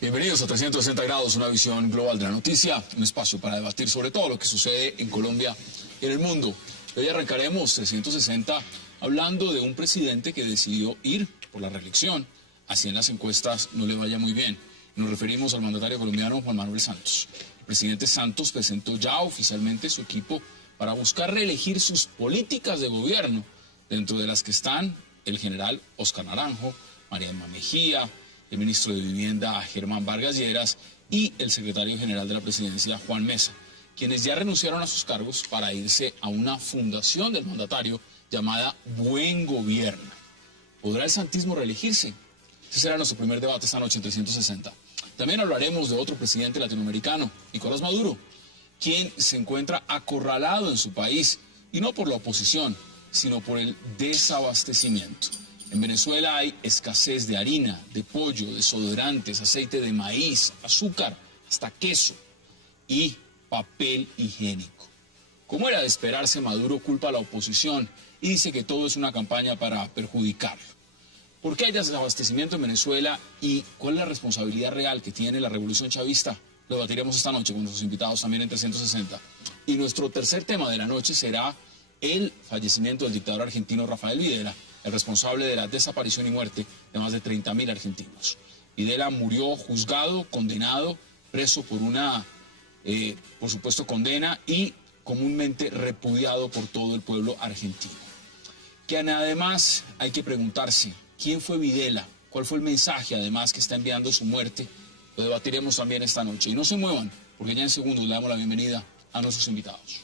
Bienvenidos a 360 grados, una visión global de la noticia, un espacio para debatir sobre todo lo que sucede en Colombia y en el mundo. Hoy arrancaremos 360 hablando de un presidente que decidió ir por la reelección, así en las encuestas no le vaya muy bien. Nos referimos al mandatario colombiano Juan Manuel Santos. El presidente Santos presentó ya oficialmente su equipo para buscar reelegir sus políticas de gobierno, dentro de las que están el general Oscar Naranjo, María Emma Mejía, el ministro de Vivienda Germán Vargas Lleras y el secretario general de la presidencia Juan Mesa, quienes ya renunciaron a sus cargos para irse a una fundación del mandatario llamada Buen Gobierno. ¿Podrá el santismo reelegirse? Ese será nuestro primer debate esta noche en 360. También hablaremos de otro presidente latinoamericano, Nicolás Maduro, quien se encuentra acorralado en su país, y no por la oposición, sino por el desabastecimiento. En Venezuela hay escasez de harina, de pollo, desodorantes, aceite de maíz, azúcar, hasta queso y papel higiénico. Como era de esperarse, Maduro culpa a la oposición y dice que todo es una campaña para perjudicarlo. ¿Por qué hay desabastecimiento en Venezuela y cuál es la responsabilidad real que tiene la revolución chavista? Lo debatiremos esta noche con nuestros invitados también en 360. Y nuestro tercer tema de la noche será el fallecimiento del dictador argentino Rafael Videla, el responsable de la desaparición y muerte de más de 30.000 argentinos. Videla murió juzgado, condenado, preso por una, por supuesto, condena y comúnmente repudiado por todo el pueblo argentino. Que además hay que preguntarse, ¿quién fue Videla? ¿Cuál fue el mensaje además que está enviando su muerte? Lo debatiremos también esta noche. Y no se muevan, porque ya en segundos le damos la bienvenida a nuestros invitados.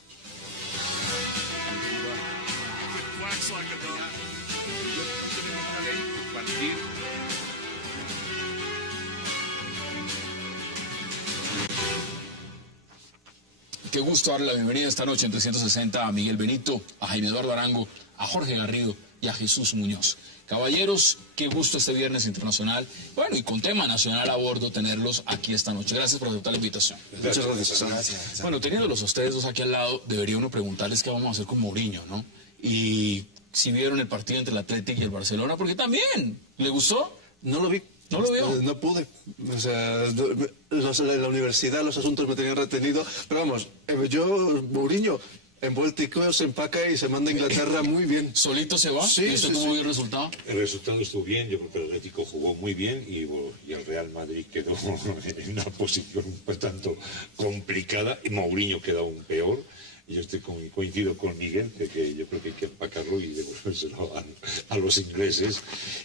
Qué gusto darle la bienvenida esta noche en 360 a Miguel Benito, a Jaime Eduardo Arango, a Jorge Garrido y a Jesús Muñoz. Caballeros, qué gusto este viernes internacional, bueno, y con tema nacional a bordo, tenerlos aquí esta noche. Gracias por aceptar la invitación. Muchas gracias. Bueno, teniéndolos a ustedes dos aquí al lado, debería uno preguntarles qué vamos a hacer con Mourinho, ¿no? Y si vieron el partido entre el Atlético y el Barcelona, porque también, ¿le gustó? No lo vi. ¿No lo vio? No pude. O sea, la universidad, los asuntos me tenían retenido. Pero vamos, yo, Mourinho, envueltico, se empaca y se manda a Inglaterra muy bien. ¿Solito se va? Sí, ¿Y usted cómo vio el resultado? El resultado estuvo bien, yo creo que el Atlético jugó muy bien y el Real Madrid quedó en una posición un tanto complicada y Mourinho quedó aún peor. Y yo coincido con Miguel, que yo creo que hay que empacarlo y devolvérselo a los ingleses.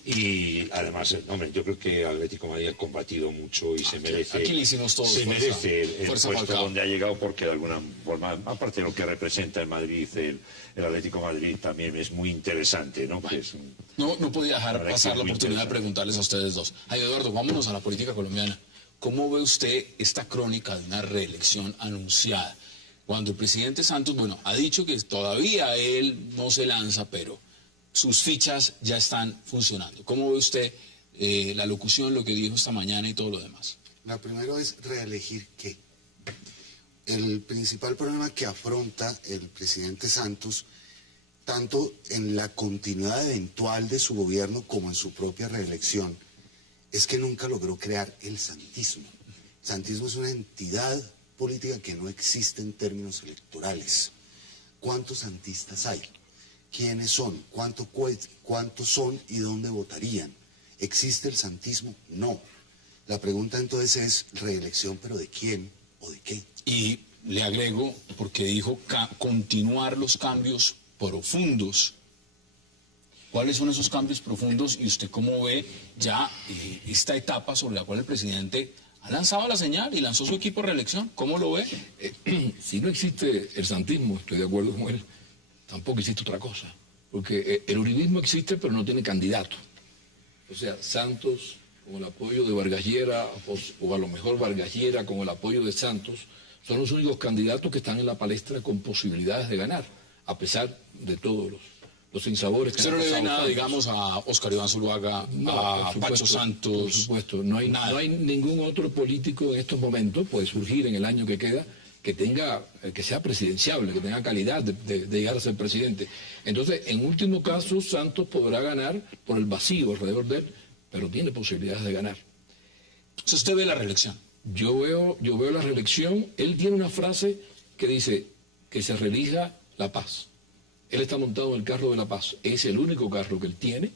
Y además, hombre, yo creo que Atlético de Madrid ha combatido mucho y se merece. Aquí le hicimos todo. Se merece el fuerza puesto Falcao, donde ha llegado, porque de alguna forma, aparte de lo que representa el Madrid, el Atlético de Madrid también es muy interesante, ¿no? Bueno, no podía dejar pasar la oportunidad de preguntarles a ustedes dos. Ay, Eduardo, vámonos a la política colombiana. ¿Cómo ve usted esta crónica de una reelección anunciada? Cuando el presidente Santos, bueno, ha dicho que todavía él no se lanza, pero sus fichas ya están funcionando. ¿Cómo ve usted la locución, lo que dijo esta mañana y todo lo demás? La primera es reelegir qué. El principal problema que afronta el presidente Santos, tanto en la continuidad eventual de su gobierno como en su propia reelección, es que nunca logró crear el santismo. El santismo es una entidad política que no existe en términos electorales. ¿Cuántos santistas hay? ¿Quiénes son? ¿Cuántos son y dónde votarían? ¿Existe el santismo? No. La pregunta entonces es reelección, ¿pero de quién o de qué? Y le agrego, porque dijo continuar los cambios profundos. ¿Cuáles son esos cambios profundos? Y usted cómo ve ya esta etapa sobre la cual el presidente ha lanzado la señal y lanzó su equipo de reelección. ¿Cómo lo ve? Si no existe el santismo, estoy de acuerdo con él, tampoco existe otra cosa. Porque el uribismo existe, pero no tiene candidato. O sea, Santos, con el apoyo de Vargas Lleras, o a lo mejor Vargas Lleras con el apoyo de Santos, son los únicos candidatos que están en la palestra con posibilidades de ganar, a pesar de todos los sinsabores que ¿Usted no le ve pasado nada, Santos. digamos, a Óscar Iván Zuluaga, a Pancho Santos? Por supuesto, no hay ningún otro político en estos momentos, puede surgir en el año que queda, que sea presidenciable, que tenga calidad de llegar a ser presidente. Entonces, en último caso, Santos podrá ganar por el vacío alrededor de él, pero tiene posibilidades de ganar. Si usted ve la reelección. Yo veo la reelección. Él tiene una frase que dice que se reelija la paz. Él está montado en el carro de la paz. Es el único carro que él tiene,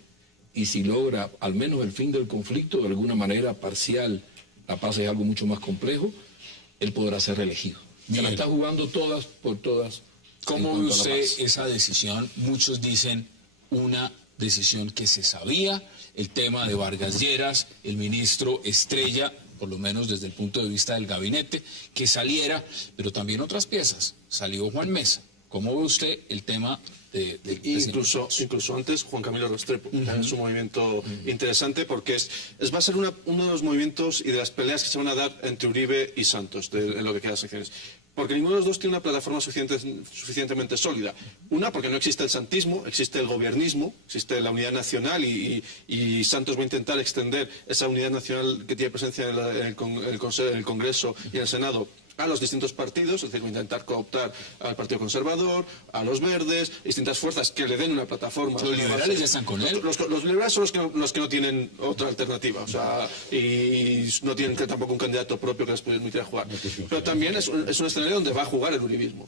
y si logra al menos el fin del conflicto, de alguna manera parcial, la paz es algo mucho más complejo, él podrá ser reelegido. Se la está jugando todas por todas. ¿Cómo ve usted esa decisión? Muchos dicen una decisión que se sabía, el tema de Vargas Lleras, el ministro estrella, por lo menos desde el punto de vista del gabinete, que saliera, pero también otras piezas. Salió Juan Mesa. ¿Cómo ve usted el tema de incluso antes Juan Camilo Restrepo? También es un movimiento interesante porque va a ser uno de los movimientos y de las peleas que se van a dar entre Uribe y Santos en lo que queda de las elecciones. Porque ninguno de los dos tiene una plataforma suficientemente sólida. Una, porque no existe el santismo, existe el gobiernismo, existe la unidad nacional y Santos va a intentar extender esa unidad nacional que tiene presencia en el Congreso y en el Senado a los distintos partidos, es decir, intentar cooptar al Partido Conservador, a los Verdes, distintas fuerzas que le den una plataforma. ¿Los liberales ya están con él? Los liberales son los que no tienen otra alternativa, o sea, y no tienen tampoco un candidato propio que les permitiera jugar. Pero también es un escenario donde va a jugar el uribismo.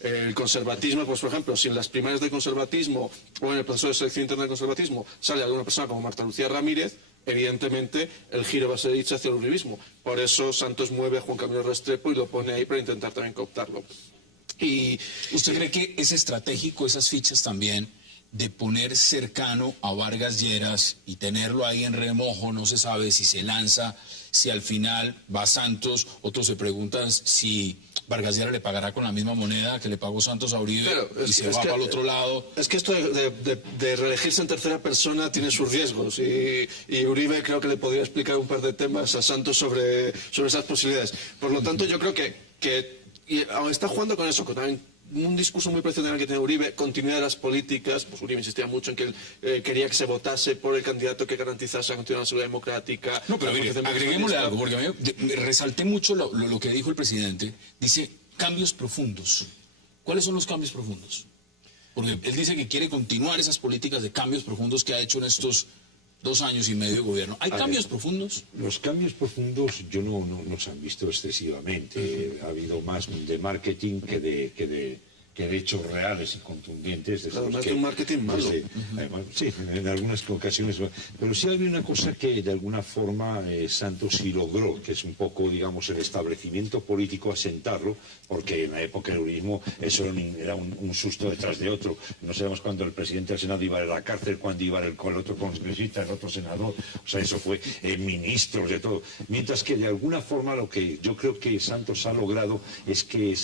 El conservatismo, pues por ejemplo, si en las primarias del conservatismo o en el proceso de selección interna del conservatismo sale alguna persona como Marta Lucía Ramírez, evidentemente el giro va a ser hecho hacia el uribismo. Por eso Santos mueve a Juan Camilo Restrepo y lo pone ahí para intentar también cooptarlo. Y ¿usted cree que es estratégico esas fichas también de poner cercano a Vargas Lleras y tenerlo ahí en remojo? No se sabe si se lanza, si al final va Santos. Otros se preguntan si Vargas Lleras le pagará con la misma moneda que le pagó Santos a Uribe y se va para el otro lado. Es que esto de reelegirse en tercera persona tiene sus riesgos y Uribe creo que le podría explicar un par de temas a Santos sobre esas posibilidades. Por lo tanto, yo creo que está jugando con eso, con también un discurso muy parecido al que tiene Uribe, continuidad de las políticas. Pues Uribe insistía mucho en que él quería que se votase por el candidato que garantizase la continuidad de la seguridad democrática. No, pero mire, agreguémosle algo, porque a mí me resalté mucho lo que dijo el presidente. Dice, cambios profundos. ¿Cuáles son los cambios profundos? Porque él dice que quiere continuar esas políticas de cambios profundos que ha hecho en estos 2 años y medio de gobierno. ¿Hay cambios profundos? Los cambios profundos yo no se han visto excesivamente. Ha habido más de marketing que de hechos reales y contundentes. Además de un marketing malo. Sí, en algunas ocasiones. Pero sí había una cosa que de alguna forma Santos sí logró, que es un poco, digamos, el establecimiento político, asentarlo, porque en la época del uribismo eso era un susto detrás de otro. No sabemos cuándo el presidente del Senado iba a la cárcel, cuándo iba el otro congresista, el otro senador. O sea, eso fue ministros, de todo. Mientras que de alguna forma lo que yo creo que Santos ha logrado es que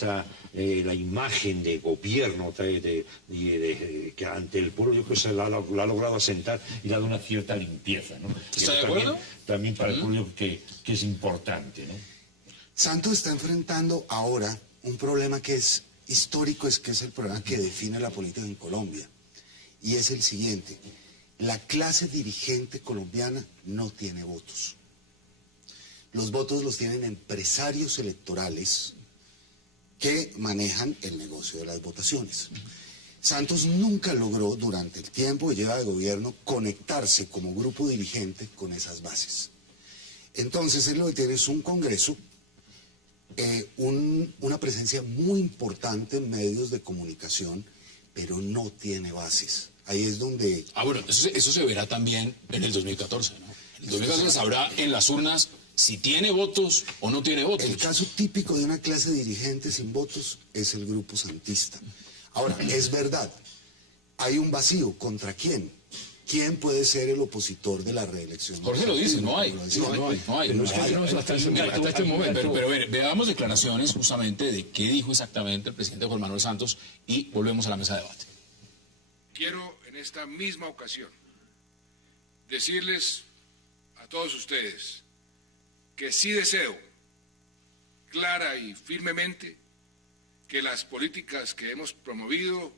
la imagen de gobierno que ante el pueblo, yo creo que se la ha logrado asentar y le ha dado una cierta limpieza, ¿no? ¿Está de acuerdo? También para el pueblo que es importante, ¿no? Santos está enfrentando ahora un problema que es histórico, que es el problema que define la política en Colombia, y es el siguiente: la clase dirigente colombiana no tiene votos. Los votos los tienen empresarios electorales que manejan el negocio de las votaciones. Santos nunca logró, durante el tiempo que lleva de gobierno, conectarse como grupo dirigente con esas bases. Entonces, él lo que tiene es un Congreso, una presencia muy importante en medios de comunicación, pero no tiene bases. Ahí es donde... bueno, eso se verá también en el 2014, ¿no? En el 2014 sabrá en las urnas si tiene votos o no tiene votos. El caso típico de una clase dirigente sin votos es el grupo santista. Ahora, es verdad, hay un vacío. ¿Contra quién? ¿Quién puede ser el opositor de la reelección? Jorge lo dice, no hay. No hay. Hasta este momento. Pero veamos declaraciones justamente de qué dijo exactamente el presidente Juan Manuel Santos y volvemos a la mesa de debate. Quiero en esta misma ocasión decirles a todos ustedes que sí deseo clara y firmemente que las políticas que hemos promovido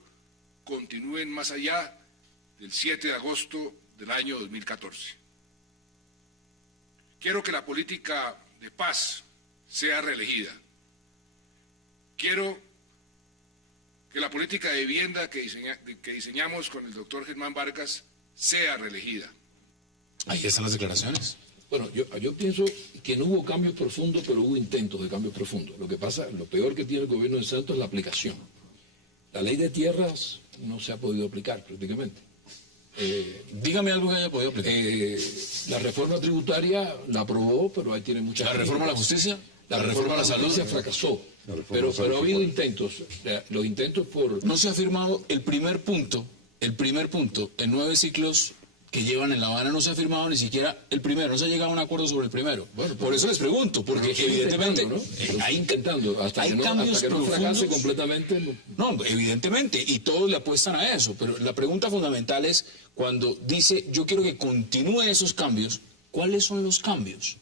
continúen más allá del 7 de agosto del año 2014. Quiero que la política de paz sea reelegida, Quiero que la política de vivienda que diseñamos con el doctor Germán Vargas sea reelegida. Ahí están las declaraciones. Bueno, yo pienso que no hubo cambios profundos, pero hubo intentos de cambios profundos. Lo que pasa, lo peor que tiene el gobierno de Santos es la aplicación. La ley de tierras no se ha podido aplicar prácticamente. Dígame algo que haya podido aplicar. La reforma tributaria la aprobó, pero ahí tiene muchas... ¿La reforma a la justicia? ¿La reforma a la salud? Se fracasó. Pero ha habido intentos. Los intentos por... No se ha firmado el primer punto, en 9 ciclos que llevan en La Habana, no se ha firmado ni siquiera el primero, no se ha llegado a un acuerdo sobre el primero. Bueno, por eso les pregunto, porque evidentemente hay intentando, hasta que no fracase completamente. No, evidentemente, y todos le apuestan a eso, pero la pregunta fundamental es, cuando dice, yo quiero que continúe esos cambios, ¿cuáles son los cambios?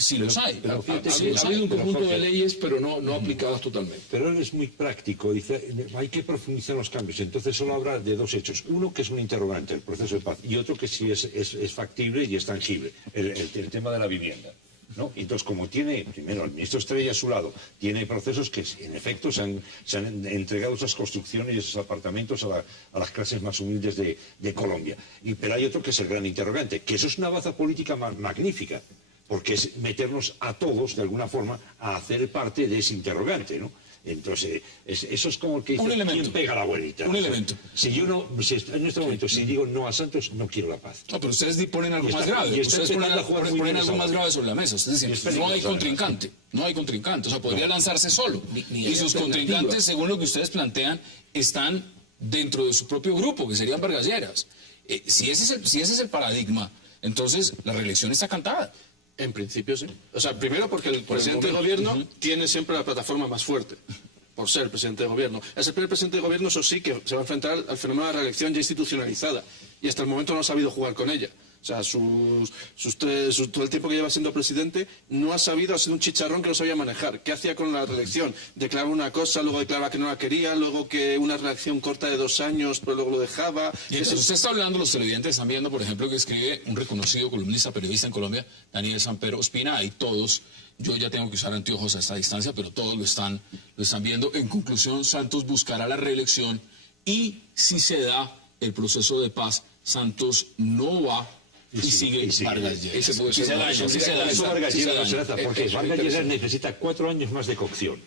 Si los hay. Ha habido un conjunto de leyes, pero no aplicadas totalmente. Pero él es muy práctico, dice, hay que profundizar en los cambios. Entonces solo habla de dos hechos. Uno que es un interrogante, el proceso de paz, y otro que sí es factible y es tangible, el tema de la vivienda, ¿no? Entonces, como tiene, primero, el ministro Estrella a su lado, tiene procesos que, en efecto, se han entregado esas construcciones y esos apartamentos a las clases más humildes de Colombia. Pero hay otro que es el gran interrogante, que eso es una baza política magnífica, porque es meternos a todos, de alguna forma, a hacer parte de ese interrogante, ¿no? Entonces, eso es como el que dice, ¿quién pega la abuelita? Un elemento. En este momento, si digo no a Santos, no quiero la paz. No, pero ustedes ponen algo más grave. Ustedes ponen algo más grave sobre la mesa. Ustedes dicen, no hay contrincante. No hay contrincante. O sea, podría lanzarse solo. Y sus contrincantes, según lo que ustedes plantean, están dentro de su propio grupo, que serían Vargas Lleras. Si ese es el paradigma, entonces la reelección está cantada. En principio sí. O sea, primero porque el presidente de gobierno tiene siempre la plataforma más fuerte, por ser presidente de gobierno. Es el primer presidente de gobierno, eso sí, que se va a enfrentar al fenómeno de la reelección ya institucionalizada. Y hasta el momento no ha sabido jugar con ella. O sea, todo el tiempo que lleva siendo presidente no ha sido un chicharrón que no sabía manejar. ¿Qué hacía con la reelección? Declaraba una cosa, luego declaraba que no la quería, luego que una reelección corta de 2 años, pero luego lo dejaba. Y entonces usted está hablando, los televidentes están viendo, por ejemplo, que escribe un reconocido columnista, periodista en Colombia, Daniel Sampero Ospina, y todos, yo ya tengo que usar anteojos a esta distancia, pero todos lo están viendo. En conclusión, Santos buscará la reelección y si se da el proceso de paz, Santos no va y sigue Vargas Lleras. Ese puede ser Vargas Lleras, porque Vargas Lleras necesita 4 años más de cocción.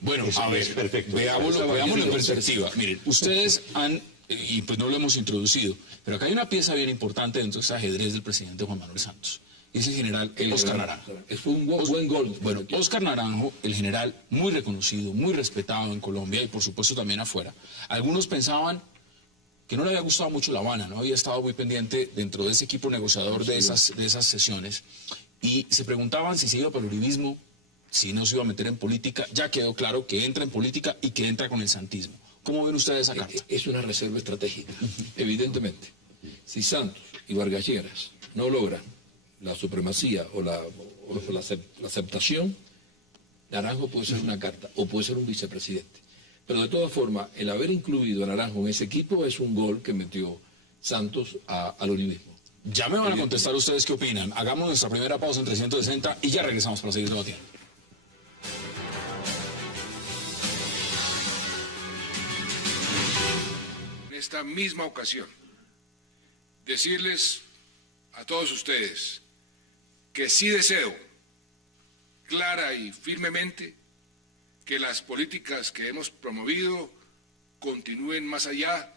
Bueno, a ver, perfecto. Veámoslo en perspectiva. Miren, ustedes han, y pues no lo hemos introducido, pero acá hay una pieza bien importante dentro de ese ajedrez del presidente Juan Manuel Santos. Y es el general Óscar Naranjo. Fue un buen gol. Bueno, Óscar Naranjo, el general muy reconocido, muy respetado en Colombia y por supuesto también afuera. Algunos pensaban que no le había gustado mucho La Habana, no había estado muy pendiente dentro de ese equipo negociador de esas sesiones, y se preguntaban si se iba para el uribismo, si no se iba a meter en política. Ya quedó claro que entra en política y que entra con el santismo. ¿Cómo ven ustedes esa carta? Es una reserva estratégica, evidentemente. Si Santos y Vargas Lleras no logran la supremacía o la aceptación, Naranjo puede ser una carta o puede ser un vicepresidente. Pero de todas formas, el haber incluido a Naranjo en ese equipo es un gol que metió Santos al uribismo. Ya me van a contestar ustedes qué opinan. Hagamos nuestra primera pausa en 360 y ya regresamos para seguir debatiendo. En esta misma ocasión, decirles a todos ustedes que sí deseo, clara y firmemente, que las políticas que hemos promovido continúen más allá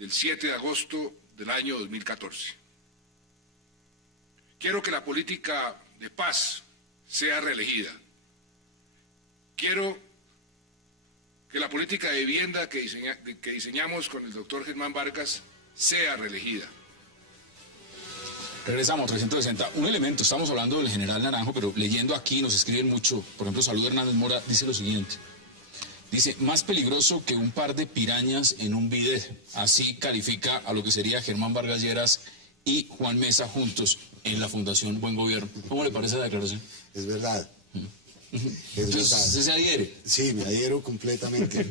del 7 de agosto del año 2014. Quiero que la política de paz sea reelegida. Quiero que la política de vivienda que diseñamos con el doctor Germán Vargas sea reelegida. Regresamos, 360. Un elemento, estamos hablando del general Naranjo, pero leyendo aquí nos escriben mucho. Por ejemplo, Salud Hernández Mora dice lo siguiente. Dice, más peligroso que un par de pirañas en un bidet. Así califica a lo que sería Germán Vargas Lleras y Juan Mesa juntos en la Fundación Buen Gobierno. ¿Cómo le parece la declaración? Es verdad. Entonces, ¿usted se adhiere? Sí, me adhiero completamente.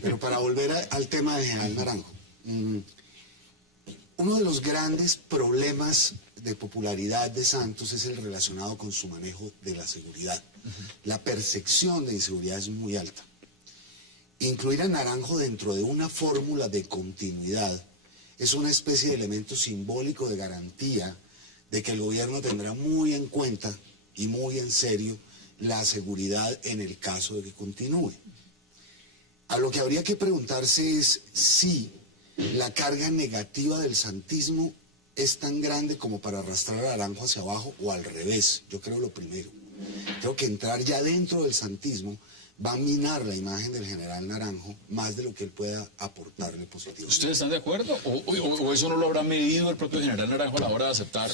Pero para volver al tema de general Naranjo, uno de los grandes problemas de popularidad de Santos es el relacionado con su manejo de la seguridad. La percepción de inseguridad es muy alta. Incluir a Naranjo dentro de una fórmula de continuidad es una especie de elemento simbólico de garantía de que el gobierno tendrá muy en cuenta y muy en serio la seguridad en el caso de que continúe. A lo que habría que preguntarse es si la carga negativa del santismo es tan grande como para arrastrar a Naranjo hacia abajo o al revés. Yo creo lo primero. Creo que entrar ya dentro del santismo va a minar la imagen del general Naranjo más de lo que él pueda aportarle positivo. ¿Ustedes están de acuerdo? ¿O eso no lo habrá medido el propio general Naranjo a la hora de aceptar?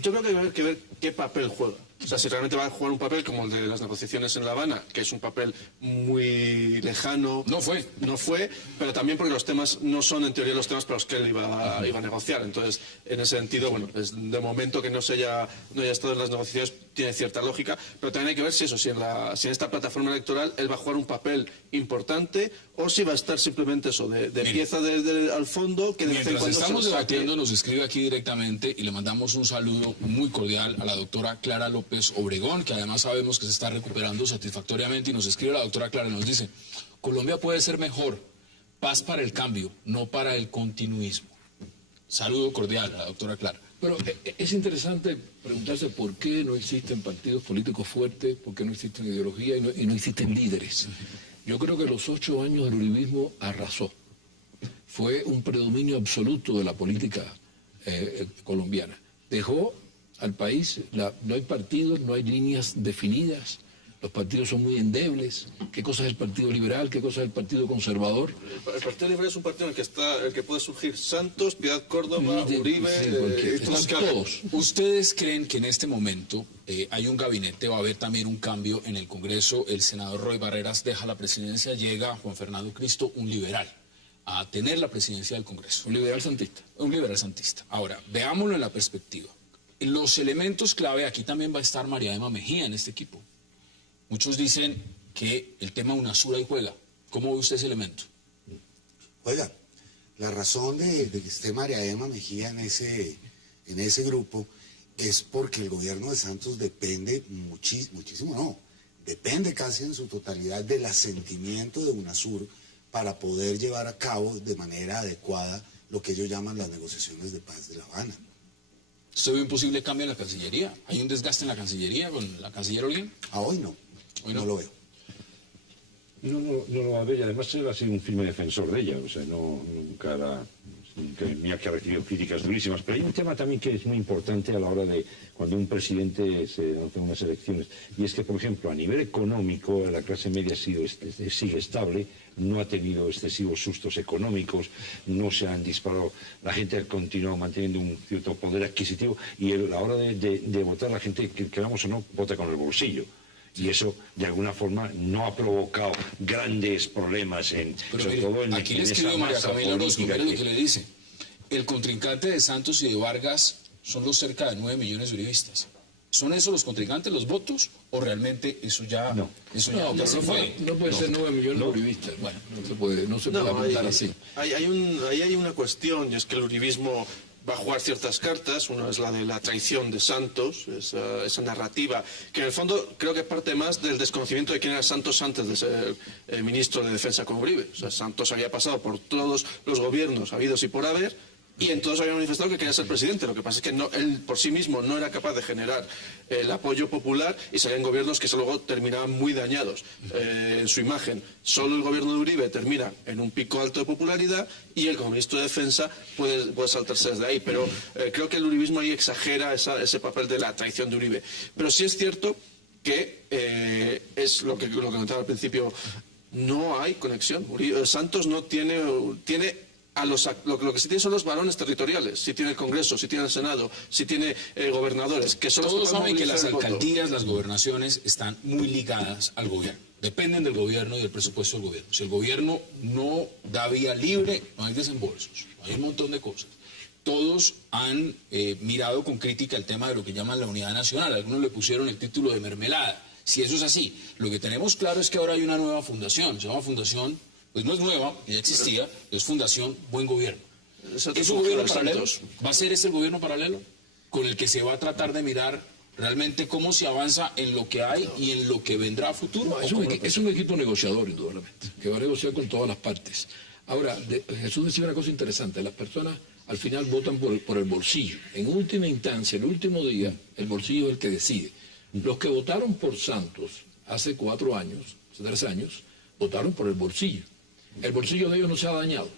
Yo creo que hay que ver qué papel juega. O sea, si realmente va a jugar un papel como el de las negociaciones en La Habana, que es un papel muy lejano. No fue. No fue, pero también porque los temas no son en teoría los temas para los que él iba a negociar. Entonces, en ese sentido, bueno, de momento que no haya estado en las negociaciones tiene cierta lógica, pero también hay que ver si en esta plataforma electoral él va a jugar un papel importante o si va a estar simplemente eso, de pieza al fondo, que de vez en cuando estamos debatiendo, nos escribe aquí directamente y le mandamos un saludo muy cordial a la doctora Clara López Obregón, que además sabemos que se está recuperando satisfactoriamente, y nos escribe la doctora Clara y nos dice: Colombia puede ser mejor, paz para el cambio, no para el continuismo. Saludo cordial a la doctora Clara. Pero es interesante preguntarse por qué no existen partidos políticos fuertes, por qué no existen ideología y no existen líderes. Yo creo que los 8 años del uribismo arrasó. Fue un predominio absoluto de la política colombiana. Dejó al país, no hay partidos, no hay líneas definidas, los partidos son muy endebles. ¿Qué cosa es el Partido Liberal? ¿Qué cosa es el Partido Conservador? El Partido Liberal es un partido en el que puede surgir Santos, Piedad Córdoba, Uribe, todos. ¿Ustedes creen que en este momento hay un gabinete, va a haber también un cambio en el Congreso? El senador Roy Barreras deja la presidencia, llega Juan Fernando Cristo, un liberal, a tener la presidencia del Congreso. Un liberal santista. Un liberal santista. Ahora, veámoslo en la perspectiva. Los elementos clave, aquí también va a estar María Emma Mejía en este equipo. Muchos dicen que el tema UNASUR ahí juega. ¿Cómo ve usted ese elemento? Oiga, la razón de que esté María Emma Mejía en ese grupo es porque el gobierno de Santos depende depende casi en su totalidad del asentimiento de UNASUR para poder llevar a cabo de manera adecuada lo que ellos llaman las negociaciones de paz de La Habana. ¿Usted ve un posible cambio en la Cancillería? ¿Hay un desgaste en la Cancillería con la canciller Olguín? Hoy no. Hoy no lo veo. No lo va a ver, y además él ha sido un firme defensor de ella, o sea, mira que ha recibido críticas durísimas, pero hay un tema también que es muy importante a la hora de cuando un presidente se lanza unas elecciones, y es que, por ejemplo, a nivel económico, la clase media sigue estable, no ha tenido excesivos sustos económicos, no se han disparado, la gente ha continuado manteniendo un cierto poder adquisitivo, y a la hora de votar, la gente, queramos o no, vota con el bolsillo. Y eso, de alguna forma, no ha provocado grandes problemas, sobre todo en aquí le escribió María Camila Orozco, mire lo que le dice. El contrincante de Santos y de Vargas son los cerca de 9 millones de uribistas. ¿Son esos los contrincantes, los votos? ¿O realmente eso ya no se fue? No puede ser 9 millones de uribistas. Bueno, no se puede apuntar así. Ahí hay una cuestión, y es que el uribismo va a jugar ciertas cartas. Una es la de la traición de Santos, esa narrativa, que en el fondo creo que parte más del desconocimiento de quién era Santos antes de ser ministro de Defensa con Uribe. O sea, Santos había pasado por todos los gobiernos habidos y por haber, y en todos había manifestado que quería ser presidente. Lo que pasa es que él por sí mismo no era capaz de generar el apoyo popular, y salían gobiernos que luego terminaban muy dañados en su imagen. Solo el gobierno de Uribe termina en un pico alto de popularidad, y el como ministro de Defensa puede saltarse desde ahí. Pero creo que el uribismo ahí exagera ese papel de la traición de Uribe. Pero sí es cierto que es lo que comentaba al principio, no hay conexión. Santos no tiene lo que sí tiene son los varones territoriales. Si tiene el Congreso, si tiene el Senado, si tiene gobernadores, que son todos saben que las alcaldías, las gobernaciones están muy ligadas al gobierno. Dependen del gobierno y del presupuesto del gobierno. Si el gobierno no da vía libre, no hay desembolsos, no hay un montón de cosas. Todos han mirado con crítica el tema de lo que llaman la unidad nacional. Algunos le pusieron el título de mermelada. Si eso es así, lo que tenemos claro es que ahora hay una nueva fundación, se llama Fundación, pues no es nueva, ya existía, es Fundación Buen Gobierno. ¿Es un gobierno paralelo? ¿Va a ser ese el gobierno paralelo? con el que se va a tratar de mirar realmente cómo se avanza en lo que hay y en lo que vendrá a futuro? No, es un equipo negociador, indudablemente, que va a negociar con todas las partes. Ahora, Jesús decía una cosa interesante, las personas al final votan por el bolsillo. En última instancia, el último día, el bolsillo es el que decide. Los que votaron por Santos hace 4 años, hace 3 años, votaron por el bolsillo. El bolsillo de ellos no se ha dañado.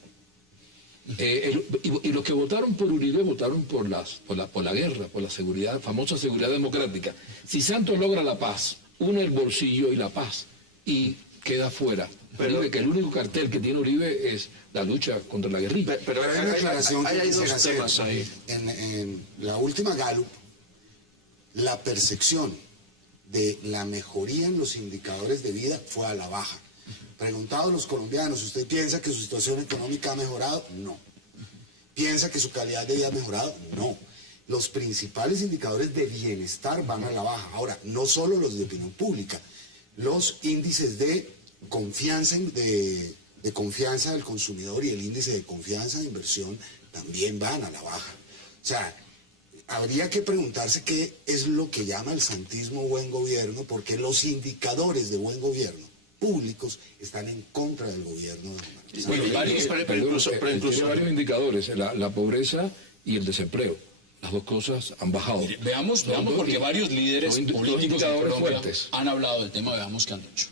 Y los que votaron por Uribe votaron por la guerra, por la seguridad, famosa seguridad democrática. Si Santos logra la paz, une el bolsillo y la paz, y queda fuera. Uribe, que el único cartel que tiene Uribe es la lucha contra la guerrilla. Pero hay una aclaración que hay quisiera dos hacer. temas ahí. En la última Gallup, la percepción de la mejoría en los indicadores de vida fue a la baja. Preguntados los colombianos, ¿usted piensa que su situación económica ha mejorado? No. ¿Piensa que su calidad de vida ha mejorado? No. Los principales indicadores de bienestar van a la baja. Ahora, no solo los de opinión pública, los índices de confianza, de confianza del consumidor y el índice de confianza de inversión también van a la baja. O sea, habría que preguntarse qué es lo que llama el santismo buen gobierno, porque los indicadores de buen gobierno públicos están en contra del gobierno de Martínez. Bueno, Tiene varios indicadores, la pobreza y el desempleo. Las dos cosas han bajado. Veamos porque varios líderes políticos de Colombia fuertes han hablado del tema, veamos qué han dicho.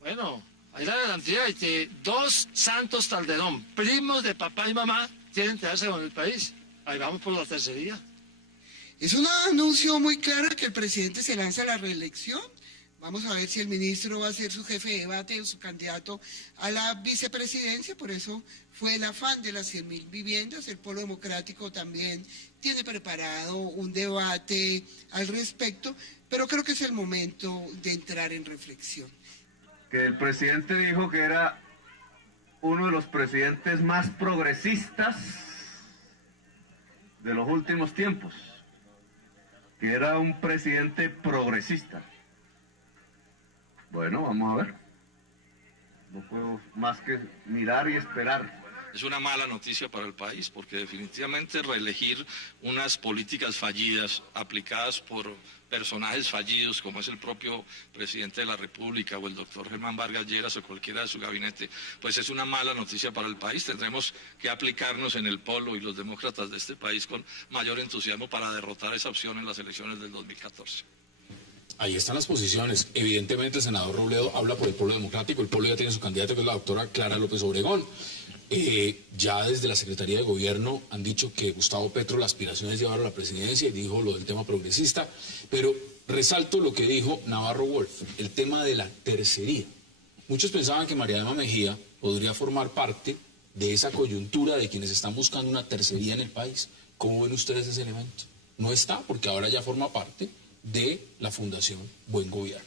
Bueno, hay la garantía de que 2 Santos Calderón, primos de papá y mamá, quieren quedarse con el país. Ahí vamos por la tercería. Es un anuncio muy claro que el presidente se lanza a la reelección. Vamos a ver si el ministro va a ser su jefe de debate o su candidato a la vicepresidencia. Por eso fue el afán de las 100.000 viviendas. El Polo Democrático también tiene preparado un debate al respecto, pero creo que es el momento de entrar en reflexión. Que el presidente dijo que era uno de los presidentes más progresistas de los últimos tiempos, que era un presidente progresista. Bueno, vamos a ver. No puedo más que mirar y esperar. Es una mala noticia para el país porque definitivamente reelegir unas políticas fallidas aplicadas por personajes fallidos como es el propio presidente de la República o el doctor Germán Vargas Lleras o cualquiera de su gabinete, pues es una mala noticia para el país. Tendremos que aplicarnos en el Polo y los demócratas de este país con mayor entusiasmo para derrotar esa opción en las elecciones del 2014. Ahí están las posiciones. Evidentemente el senador Robledo habla por el Polo Democrático. El Polo ya tiene su candidato, que es la doctora Clara López Obregón. Ya desde la Secretaría de Gobierno han dicho que Gustavo Petro la aspiración es llevarlo a la presidencia y dijo lo del tema progresista. Pero resalto lo que dijo Navarro Wolf, el tema de la tercería. Muchos pensaban que Mariana Mejía podría formar parte de esa coyuntura de quienes están buscando una tercería en el país. ¿Cómo ven ustedes ese elemento? No está, porque ahora ya forma parte de la Fundación Buen Gobierno.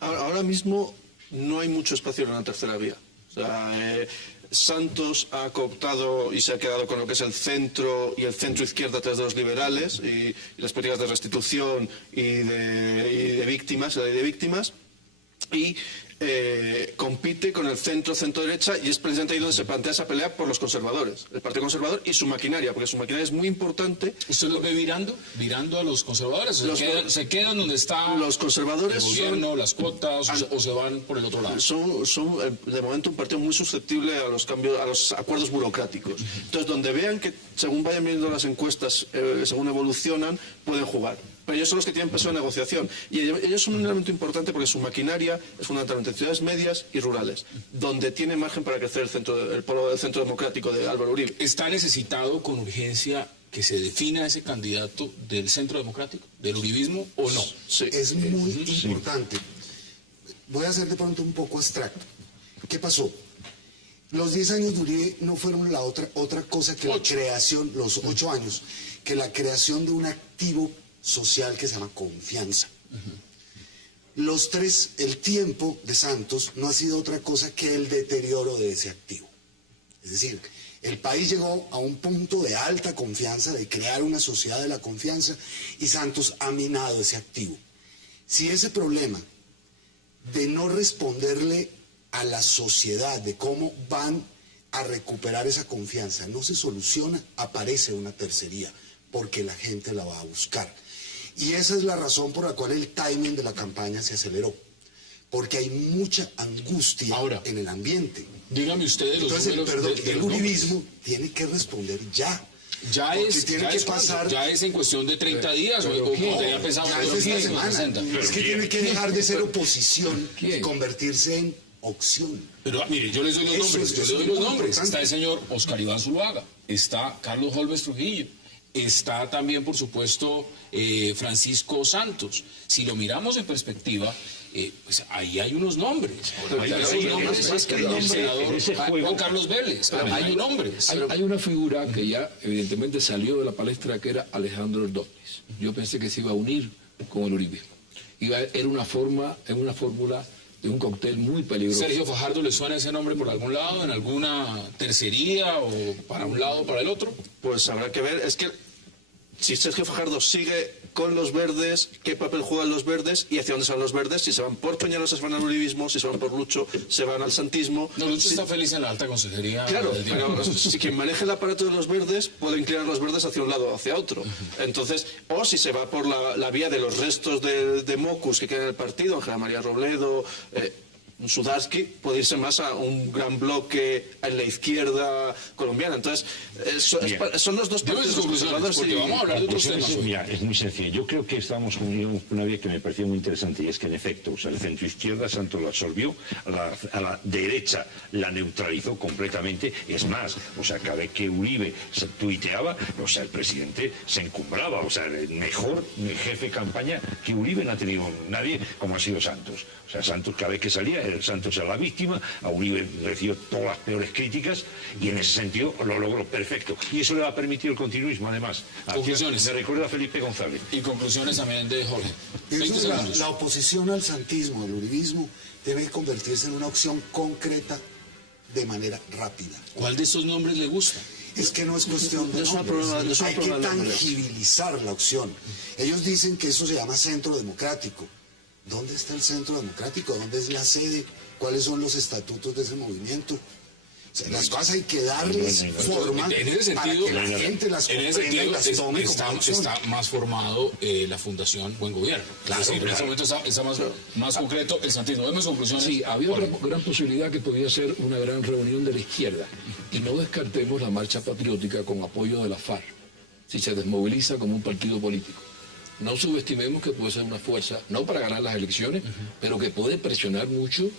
Ahora mismo no hay mucho espacio en la tercera vía. O sea, Santos ha cooptado y se ha quedado con lo que es el centro y el centro izquierda a través de los liberales y las políticas de restitución y de víctimas, la ley de víctimas, y compite con el centro-derecha, y es precisamente ahí donde se plantea esa pelea por los conservadores, el Partido Conservador y su maquinaria, porque su maquinaria es muy importante. ¿Usted lo ve virando a los conservadores? ¿Se quedan donde está los conservadores, el gobierno, las cuotas, o se van por el otro lado? Son de momento un partido muy susceptible a los cambios, a los acuerdos burocráticos. Entonces, donde vean que según vayan viendo las encuestas, según evolucionan, pueden jugar. Pero ellos son los que tienen peso de negociación. Y ellos son un elemento importante porque su maquinaria es fundamentalmente en ciudades medias y rurales, donde tiene margen para crecer el polo del centro democrático de Álvaro Uribe. ¿Está necesitado con urgencia que se defina ese candidato del centro democrático, del uribismo, o no? Sí. Es muy importante. Voy a ser de pronto un poco abstracto. ¿Qué pasó? Los 10 años de Uribe no fueron la otra cosa que la creación, los 8 años, que la creación de un activo social que se llama confianza. El tiempo de Santos no ha sido otra cosa que el deterioro de ese activo. Es decir, el país llegó a un punto de alta confianza, de crear una sociedad de la confianza, y Santos ha minado ese activo. Si ese problema de no responderle a la sociedad, de cómo van a recuperar esa confianza, no se soluciona, aparece una tercería. porque la gente la va a buscar. Y esa es la razón por la cual el timing de la campaña se aceleró, porque hay mucha angustia en el ambiente. Dígame usted los números el uribismo tiene que responder ya. Ya es en cuestión de 30 días o tenía pensado ya es esta semana. Es que tiene que dejar de ser oposición y convertirse en opción. Pero mire, yo les doy los nombres. Está el señor Oscar Iván Zuluaga, está Carlos Holmes Trujillo, está también, por supuesto, Francisco Santos. Si lo miramos en perspectiva, pues ahí hay unos nombres. El senador Juan Carlos Vélez, hay nombres. Hay una figura que ya evidentemente salió de la palestra, que era Alejandro Ordóñez. Yo pensé que se iba a unir con el uribismo. Era una fórmula de un cóctel muy peligroso. ¿Sergio Fajardo le suena ese nombre por algún lado, en alguna tercería o para un lado o para el otro? Pues habrá que ver. Es que si Sergio Fajardo sigue con los verdes, qué papel juegan los verdes y hacia dónde se van los verdes, si se van por Peñalosa se van al uribismo, si se van por Lucho se van al santismo. No, Lucho está feliz en la alta consejería. Claro, pero si quien maneja el aparato de los verdes puede inclinar los verdes hacia un lado o hacia otro. Entonces, o si se va por la vía de los restos de Mocus que quedan en el partido, Ángela María Robledo, Sudarsky, puede irse más a un gran bloque en la izquierda colombiana. Entonces, son los dos partidos conservadores. Porque vamos a hablar de otros temas. Mira, es muy sencillo. Yo creo que estamos con una vía que me pareció muy interesante, y es que en efecto, o sea, el centro izquierda Santos lo absorbió, a la derecha la neutralizó completamente. Es más, o sea, cada vez que Uribe se tuiteaba, o sea, el presidente se encumbraba. O sea, el mejor jefe de campaña que Uribe no ha tenido nadie como ha sido Santos. O sea, Santos cada vez que salía, Santos era la víctima, a Uribe recibió todas las peores críticas y en ese sentido lo logró perfecto. Y eso le va a permitir el continuismo, además. Conclusiones. Me recuerda a Felipe González. Y conclusiones también de Jorge. La oposición al santismo, al uribismo, debe convertirse en una opción concreta de manera rápida. ¿Cuál de estos nombres le gusta? Es que no es cuestión de nombres. Hay que tangibilizar la opción. Ellos dicen que eso se llama centro democrático. ¿Dónde está el centro democrático? ¿Dónde es la sede? ¿Cuáles son los estatutos de ese movimiento? O sea, las cosas hay que darles forma en ese sentido, para que la gente las comprenda y las tome como está más formado la Fundación Buen Gobierno. Claro, es decir, en ese momento está más concreto el santismo. Vemos conclusiones. Sí, había otra gran posibilidad que podía ser una gran reunión de la izquierda. Y no descartemos la marcha patriótica con apoyo de la FARC, si se desmoviliza como un partido político. No subestimemos que puede ser una fuerza, no para ganar las elecciones, pero que puede presionar mucho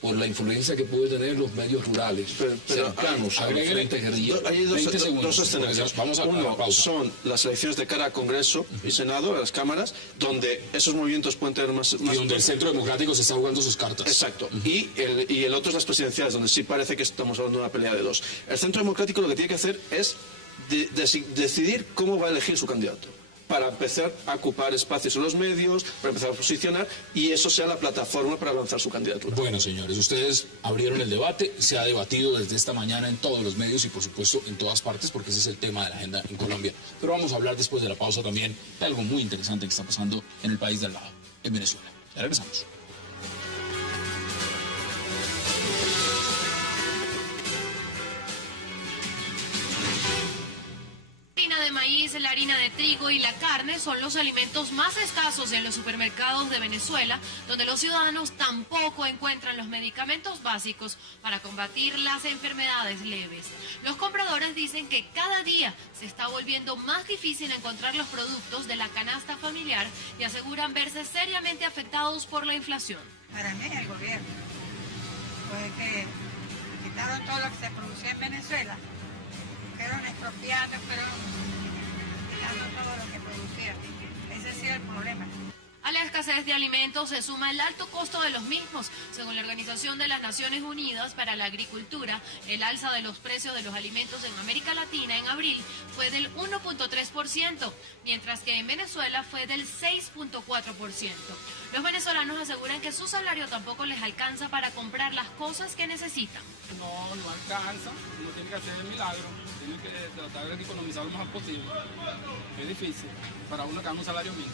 por la influencia que puede tener los medios rurales cercanos a los frentes guerrilleros. Hay dos escenarios. Uno son las elecciones de cara a Congreso y Senado, a las cámaras, donde esos movimientos pueden tener más... Y donde el Centro Democrático se está jugando sus cartas. Exacto. Y el otro es las presidenciales, donde sí parece que estamos hablando de una pelea de dos. El Centro Democrático lo que tiene que hacer es decidir cómo va a elegir su candidato, para empezar a ocupar espacios en los medios, para empezar a posicionar, y eso sea la plataforma para lanzar su candidatura. Bueno, señores, ustedes abrieron el debate, se ha debatido desde esta mañana en todos los medios y, por supuesto, en todas partes, porque ese es el tema de la agenda en Colombia. Pero vamos a hablar después de la pausa también de algo muy interesante que está pasando en el país de al lado, en Venezuela. Ya regresamos. La harina de trigo y la carne son los alimentos más escasos en los supermercados de Venezuela, donde los ciudadanos tampoco encuentran los medicamentos básicos para combatir las enfermedades leves. Los compradores dicen que cada día se está volviendo más difícil encontrar los productos de la canasta familiar y aseguran verse seriamente afectados por la inflación. Para mí el gobierno, pues que quitaron todo lo que se producía en Venezuela, fueron expropiando, todo lo que producía. Ese ha sido el problema. A la escasez de alimentos se suma el alto costo de los mismos. Según la Organización de las Naciones Unidas para la Agricultura, el alza de los precios de los alimentos en América Latina en abril fue del 1.3%, mientras que en Venezuela fue del 6.4%. Los venezolanos aseguran que su salario tampoco les alcanza para comprar las cosas que necesitan. No alcanza, uno tiene que hacer el milagro, tiene que tratar de economizar lo más posible. Es difícil para uno que gana un salario mínimo.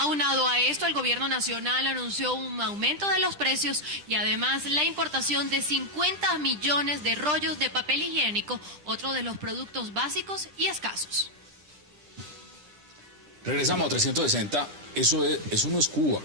Aunado a esto, el gobierno nacional anunció un aumento de los precios y además la importación de 50 millones de rollos de papel higiénico, otro de los productos básicos y escasos. Regresamos a 360, eso no es Cuba,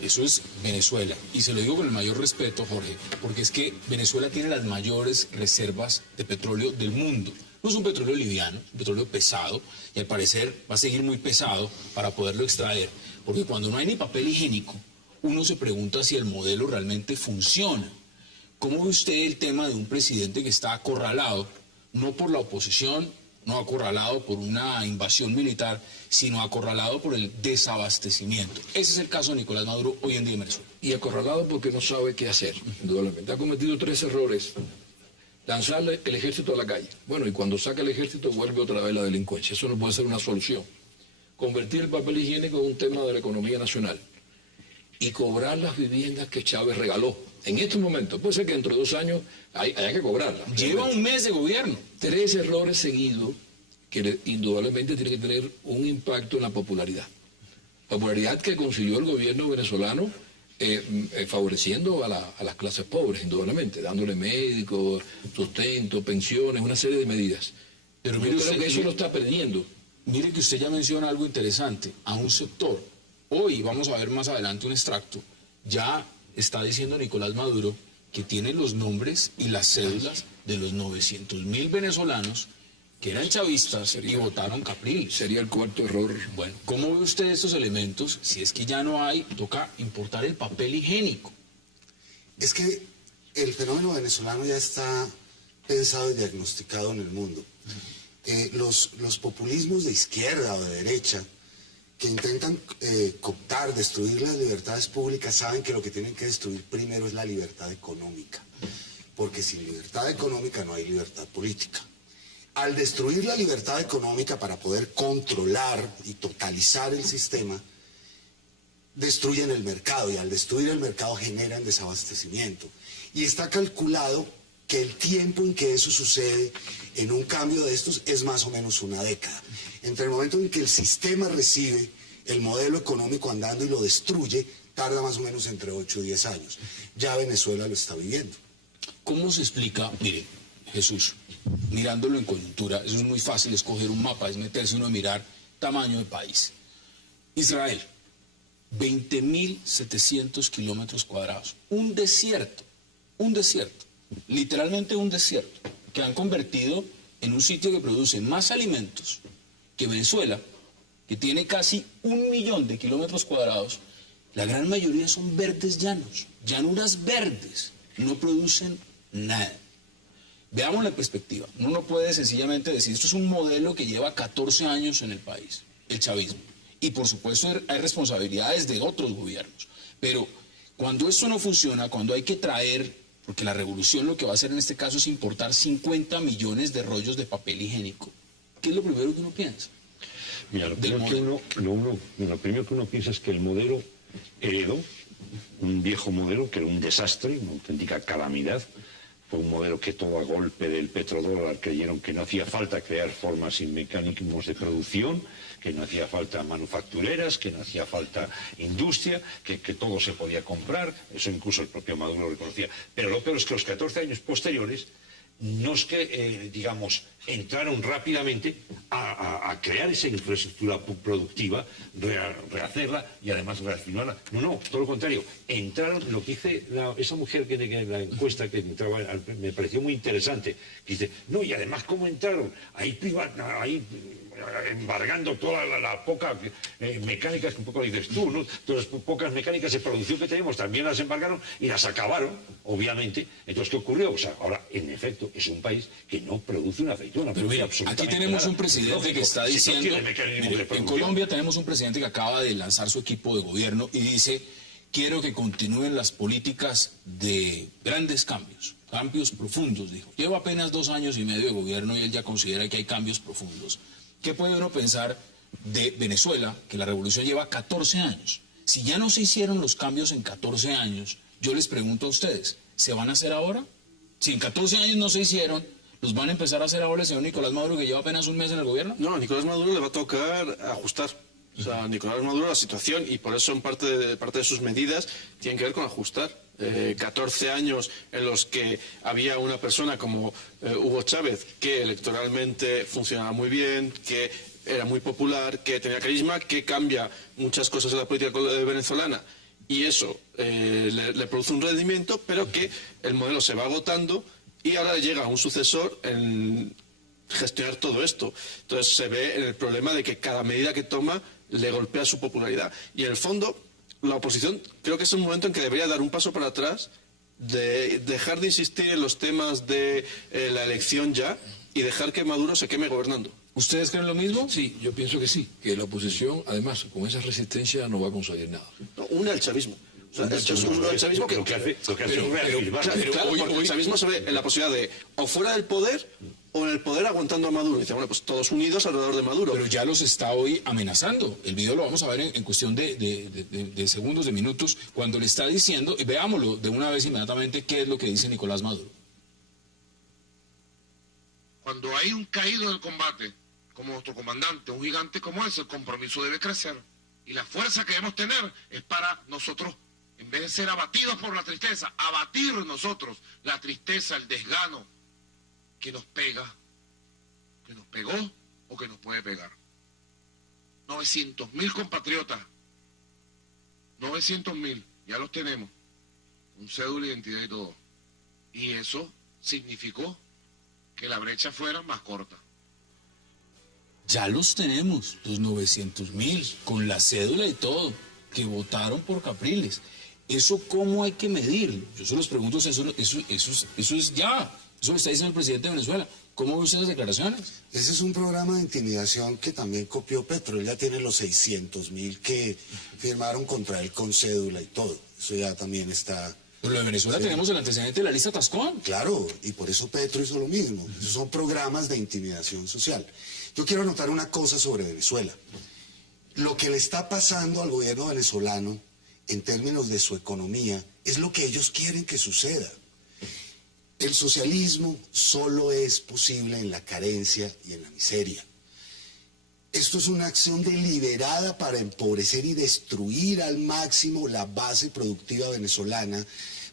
eso es Venezuela. Y se lo digo con el mayor respeto, Jorge, porque es que Venezuela tiene las mayores reservas de petróleo del mundo. No es un petróleo liviano, es un petróleo pesado, y al parecer va a seguir muy pesado para poderlo extraer, porque cuando no hay ni papel higiénico, uno se pregunta si el modelo realmente funciona. ¿Cómo ve usted el tema de un presidente que está acorralado, no por la oposición, no acorralado por una invasión militar, sino acorralado por el desabastecimiento? Ese es el caso de Nicolás Maduro hoy en día en Venezuela. Y acorralado porque no sabe qué hacer, indudablemente. Ha cometido 3 errores. Lanzarle el ejército a la calle. Bueno, y cuando saca el ejército vuelve otra vez la delincuencia. Eso no puede ser una solución. Convertir el papel higiénico en un tema de la economía nacional. Y cobrar las viviendas que Chávez regaló. En estos momentos, puede ser que dentro de 2 años haya que cobrarlas. Lleva un mes de gobierno. 3 errores seguidos que indudablemente tienen que tener un impacto en la popularidad. Popularidad que consiguió el gobierno venezolano favoreciendo a las clases pobres, indudablemente, dándole médicos, sustento, pensiones, una serie de medidas. Pero yo creo que eso lo está perdiendo. Mire que usted ya menciona algo interesante, a un sector. Hoy, vamos a ver más adelante un extracto, ya está diciendo Nicolás Maduro que tiene los nombres y las cédulas de los 900.000 venezolanos que eran chavistas y votaron Capriles. Sería el 4º error. Bueno, ¿cómo ve usted estos elementos? Si es que ya no hay, toca importar el papel higiénico. Es que el fenómeno venezolano ya está pensado y diagnosticado en el mundo. Los populismos de izquierda o de derecha que intentan cooptar, destruir las libertades públicas, saben que lo que tienen que destruir primero es la libertad económica. Porque sin libertad económica no hay libertad política. Al destruir la libertad económica para poder controlar y totalizar el sistema, destruyen el mercado, y al destruir el mercado generan desabastecimiento. Y está calculado que el tiempo en que eso sucede en un cambio de estos es más o menos una década. Entre el momento en que el sistema recibe el modelo económico andando y lo destruye, tarda más o menos entre 8 y 10 años. Ya Venezuela lo está viviendo. ¿Cómo se explica? Mire, Jesús, mirándolo en coyuntura, eso es muy fácil, escoger un mapa, es meterse uno a mirar tamaño de país. Israel, 20.700 kilómetros cuadrados, un desierto, literalmente un desierto, que han convertido en un sitio que produce más alimentos que Venezuela, que tiene casi 1 millón de kilómetros cuadrados. La gran mayoría son verdes llanos, llanuras verdes, no producen nada. Veamos la perspectiva. Uno no puede sencillamente decir, esto es un modelo que lleva 14 años en el país, el chavismo. Y por supuesto hay responsabilidades de otros gobiernos. Pero cuando esto no funciona, cuando hay que traer, porque la revolución lo que va a hacer en este caso es importar 50 millones de rollos de papel higiénico, ¿qué es lo primero que uno piensa? Mira, lo primero que uno piensa es que el modelo heredó un viejo modelo que era un desastre, una auténtica calamidad. Fue un modelo que todo a golpe del petrodólar creyeron que no hacía falta crear formas y mecanismos de producción, que no hacía falta manufactureras, que no hacía falta industria, que todo se podía comprar. Eso incluso el propio Maduro lo reconocía. Pero lo peor es que los 14 años posteriores no es que, entraron rápidamente a crear esa infraestructura productiva, rehacerla y además reafirmarla. No, todo lo contrario. Entraron, lo que dice esa mujer que en la encuesta que entraba, me pareció muy interesante, que dice, no, y además cómo entraron, ahí embargando toda la poca mecánicas, que un poco dices tú, ¿no? Todas las pocas mecánicas de producción que tenemos también las embargaron y las acabaron, obviamente. Entonces, ¿qué ocurrió? O sea, ahora, en efecto, es un país que no produce una aceituna. Pero mira, aquí tenemos un presidente que está diciendo, en Colombia tenemos un presidente que acaba de lanzar su equipo de gobierno y dice, quiero que continúen las políticas de grandes cambios profundos, dijo. Llevo apenas 2 años y medio de gobierno y él ya considera que hay cambios profundos. ¿Qué puede uno pensar de Venezuela, que la revolución lleva 14 años? Si ya no se hicieron los cambios en 14 años, yo les pregunto a ustedes, ¿se van a hacer ahora? Si en 14 años no se hicieron, ¿los van a empezar a hacer ahora el señor Nicolás Maduro, que lleva apenas un mes en el gobierno? No, a Nicolás Maduro le va a tocar ajustar. O sea, a Nicolás Maduro la situación, y por eso en parte de sus medidas tienen que ver con ajustar. 14 años en los que había una persona como Hugo Chávez que electoralmente funcionaba muy bien, que era muy popular, que tenía carisma, que cambia muchas cosas de la política venezolana y eso le produce un rendimiento, pero que el modelo se va agotando y ahora llega un sucesor en gestionar todo esto. Entonces se ve en el problema de que cada medida que toma le golpea su popularidad. Y en el fondo, la oposición creo que es un momento en que debería dar un paso para atrás, de dejar de insistir en los temas de la elección ya y dejar que Maduro se queme gobernando. ¿Ustedes creen lo mismo? Sí, yo pienso que sí, que la oposición, además, con esa resistencia no va a conseguir nada. No, une al chavismo. O sea, el chavismo que hace el chavismo se ve en la posibilidad de o fuera del poder o en el poder aguantando a Maduro. Y dice, bueno, pues todos unidos alrededor de Maduro. Pero ya los está hoy amenazando. El video lo vamos a ver en cuestión de segundos, de minutos, cuando le está diciendo, y veámoslo de una vez inmediatamente, qué es lo que dice Nicolás Maduro. Cuando hay un caído del combate, como nuestro comandante, un gigante como ese, el compromiso debe crecer. Y la fuerza que debemos tener es para nosotros, en vez de ser abatidos por la tristeza, abatir nosotros la tristeza, el desgano que nos pega, que nos pegó o que nos puede pegar. 900.000 compatriotas, 900.000, ya los tenemos, con cédula, identidad y todo. Y eso significó que la brecha fuera más corta. Ya los tenemos, los 900.000, con la cédula y todo, que votaron por Capriles. ¿Eso cómo hay que medir? Yo se los pregunto, eso es ya. Eso lo está diciendo el presidente de Venezuela. ¿Cómo ve usted esas declaraciones? Ese es un programa de intimidación que también copió Petro. Él ya tiene los 600.000 que firmaron contra él con cédula y todo. Eso ya también está... Pero lo de Venezuela tenemos el antecedente de la lista Tascón. Claro, y por eso Petro hizo lo mismo. Esos son programas de intimidación social. Yo quiero anotar una cosa sobre Venezuela. Lo que le está pasando al gobierno venezolano en términos de su economía es lo que ellos quieren que suceda. El socialismo solo es posible en la carencia y en la miseria. Esto es una acción deliberada para empobrecer y destruir al máximo la base productiva venezolana,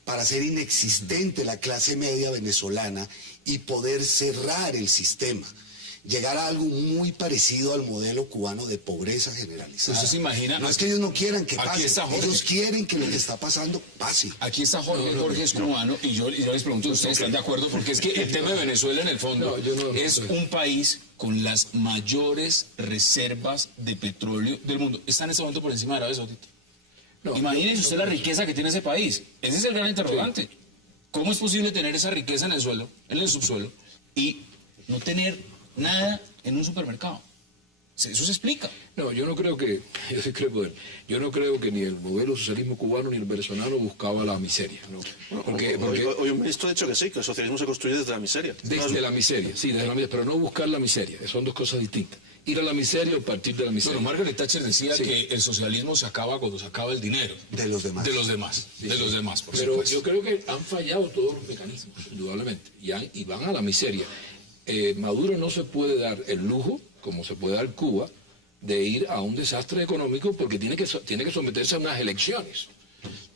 para hacer inexistente la clase media venezolana y poder cerrar el sistema. Llegar a algo muy parecido al modelo cubano de pobreza generalizada. ¿Usted se imagina? No es que ellos no quieran que Aquí pase, está Jorge. ellos quieren que lo que está pasando pase. Aquí está Jorge, Jorge es cubano, y yo les pregunto, ¿ustedes están de acuerdo? Porque es que el tema de Venezuela, en el fondo, es un país con las mayores reservas de petróleo del mundo. Está en este momento por encima de Arabia Saudita. Imagínense usted la riqueza que tiene ese país. Ese es el gran interrogante. Sí. ¿Cómo es posible tener esa riqueza en el suelo, en el subsuelo, y no tener nada en un supermercado? Eso se explica. No, yo no creo que, yo no creo que ni el modelo socialismo cubano ni el venezolano buscaba la miseria. ¿No? Porque hoy un ministro ha dicho que sí, que el socialismo se construye desde la miseria. Desde la miseria, sí, desde la miseria, pero no buscar la miseria, son dos cosas distintas. Ir a la miseria o partir de la miseria. Bueno, Margaret Thatcher decía que el socialismo se acaba cuando se acaba el dinero. De los demás. De los demás, sí, de los demás, por Pero supuesto. yo creo que han fallado todos los mecanismos, indudablemente, y van a la miseria. Maduro no se puede dar el lujo, como se puede dar Cuba, de ir a un desastre económico porque tiene que someterse a unas elecciones.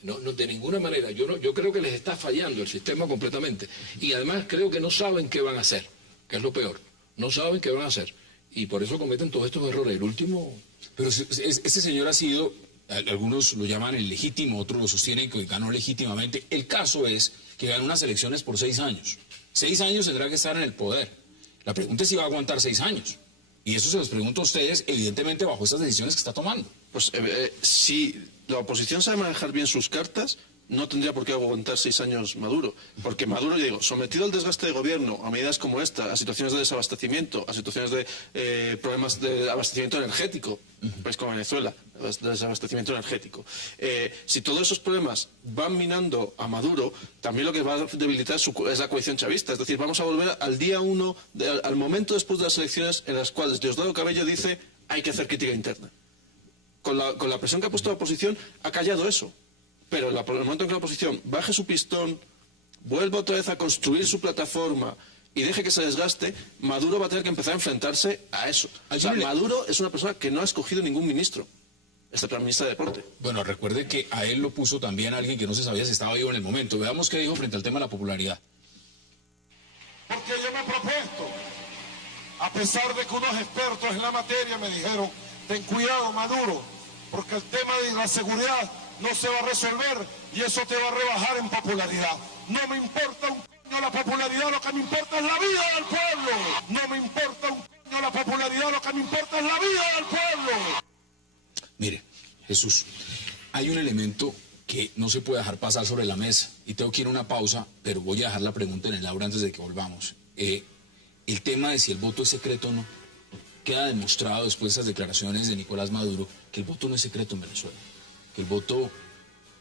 No, de ninguna manera. Yo creo que les está fallando el sistema completamente. Y además creo que no saben qué van a hacer, que es lo peor. No saben qué van a hacer. Y por eso cometen todos estos errores. El último... Pero este señor ha sido, algunos lo llaman el legítimo, otros lo sostienen que ganó legítimamente. El caso es que ganó unas elecciones por 6 años. 6 años tendrá que estar en el poder. La pregunta es si va a aguantar 6 años. Y eso se los pregunto a ustedes, evidentemente, bajo estas decisiones que está tomando. Pues si la oposición sabe manejar bien sus cartas, no tendría por qué aguantar 6 años Maduro. Porque Maduro, yo digo, sometido al desgaste de gobierno, a medidas como esta, a situaciones de desabastecimiento, a situaciones de problemas de abastecimiento energético, pues como Venezuela, de desabastecimiento energético. Si todos esos problemas van minando a Maduro, también lo que va a debilitar es la coalición chavista. Es decir, vamos a volver al día 1, al momento después de las elecciones en las cuales Diosdado Cabello dice hay que hacer crítica interna. Con la presión que ha puesto la oposición, ha callado eso. Pero en el momento en que la oposición baje su pistón, vuelva otra vez a construir su plataforma y deje que se desgaste, Maduro va a tener que empezar a enfrentarse a eso. O sea, Maduro es una persona que no ha escogido ningún ministro, excepto la ministra de Deporte. Bueno, recuerde que a él lo puso también alguien que no se sabía si estaba vivo en el momento. Veamos qué dijo frente al tema de la popularidad. Porque yo me he propuesto A pesar de que unos expertos en la materia me dijeron, ten cuidado, Maduro, porque el tema de la seguridad no se va a resolver y eso te va a rebajar en popularidad. No me importa un coño la popularidad, lo que me importa es la vida del pueblo. No me importa un coño la popularidad, lo que me importa es la vida del pueblo. Mire, Jesús, hay un elemento que no se puede dejar pasar sobre la mesa y tengo que ir a una pausa, pero voy a dejar la pregunta en el aire antes de que volvamos. El tema de si el voto es secreto o no, queda demostrado después de esas declaraciones de Nicolás Maduro que el voto no es secreto en Venezuela, que el voto,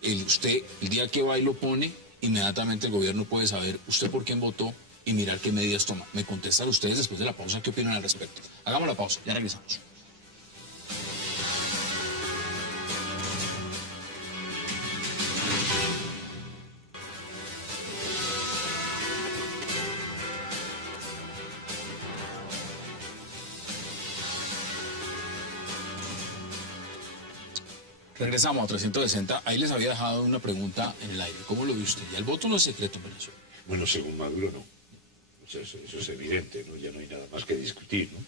usted el día que va y lo pone, inmediatamente el gobierno puede saber usted por quién votó y mirar qué medidas toma. Me contestan ustedes después de la pausa qué opinan al respecto. Hagamos la pausa, ya regresamos. Regresamos a 360. Ahí les había dejado una pregunta en el aire. ¿Cómo lo ve usted? ¿Ya el voto no es secreto en Venezuela? Bueno, según Maduro, no. O sea, eso es evidente, ¿no? Ya no hay nada más que discutir, ¿no?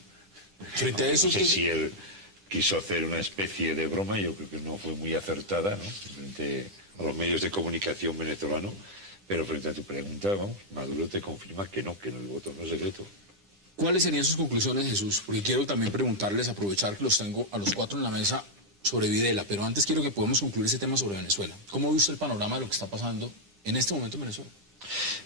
Frente a eso... No sé si él quiso hacer una especie de broma, yo creo que no fue muy acertada, ¿no? Frente a los medios de comunicación venezolanos, pero frente a tu pregunta, vamos, Maduro te confirma que no, el voto no es secreto. ¿Cuáles serían sus conclusiones, Jesús? Porque quiero también preguntarles, aprovechar que los tengo a los cuatro en la mesa, sobre Videla, pero antes quiero que podamos concluir ese tema sobre Venezuela. ¿Cómo ve usted el panorama de lo que está pasando en este momento en Venezuela?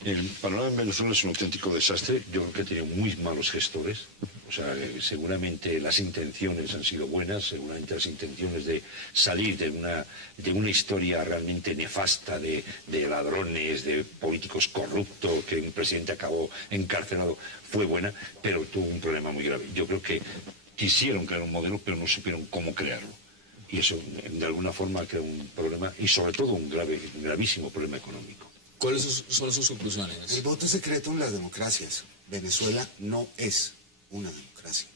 El panorama en Venezuela es un auténtico desastre. Yo creo que ha tenido muy malos gestores. O sea, seguramente las intenciones han sido buenas, seguramente las intenciones de salir de una historia realmente nefasta de ladrones, de políticos corruptos, que un presidente acabó encarcelado, fue buena, pero tuvo un problema muy grave. Yo creo que quisieron crear un modelo, pero no supieron cómo crearlo. Y eso, de alguna forma, crea un problema, y sobre todo un gravísimo problema económico. ¿Cuáles son sus conclusiones? El voto es secreto en las democracias. Venezuela no es una democracia.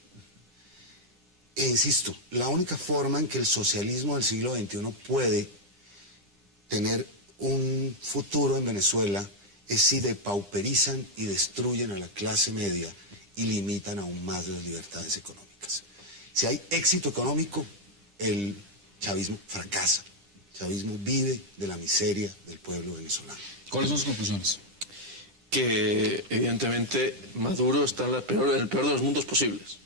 E insisto, la única forma en que el socialismo del siglo XXI puede tener un futuro en Venezuela es si depauperizan y destruyen a la clase media y limitan aún más las libertades económicas. Si hay éxito económico, el chavismo fracasa. El chavismo vive de la miseria del pueblo venezolano. ¿Cuáles son sus conclusiones? Que evidentemente Maduro está en el peor de los mundos posibles.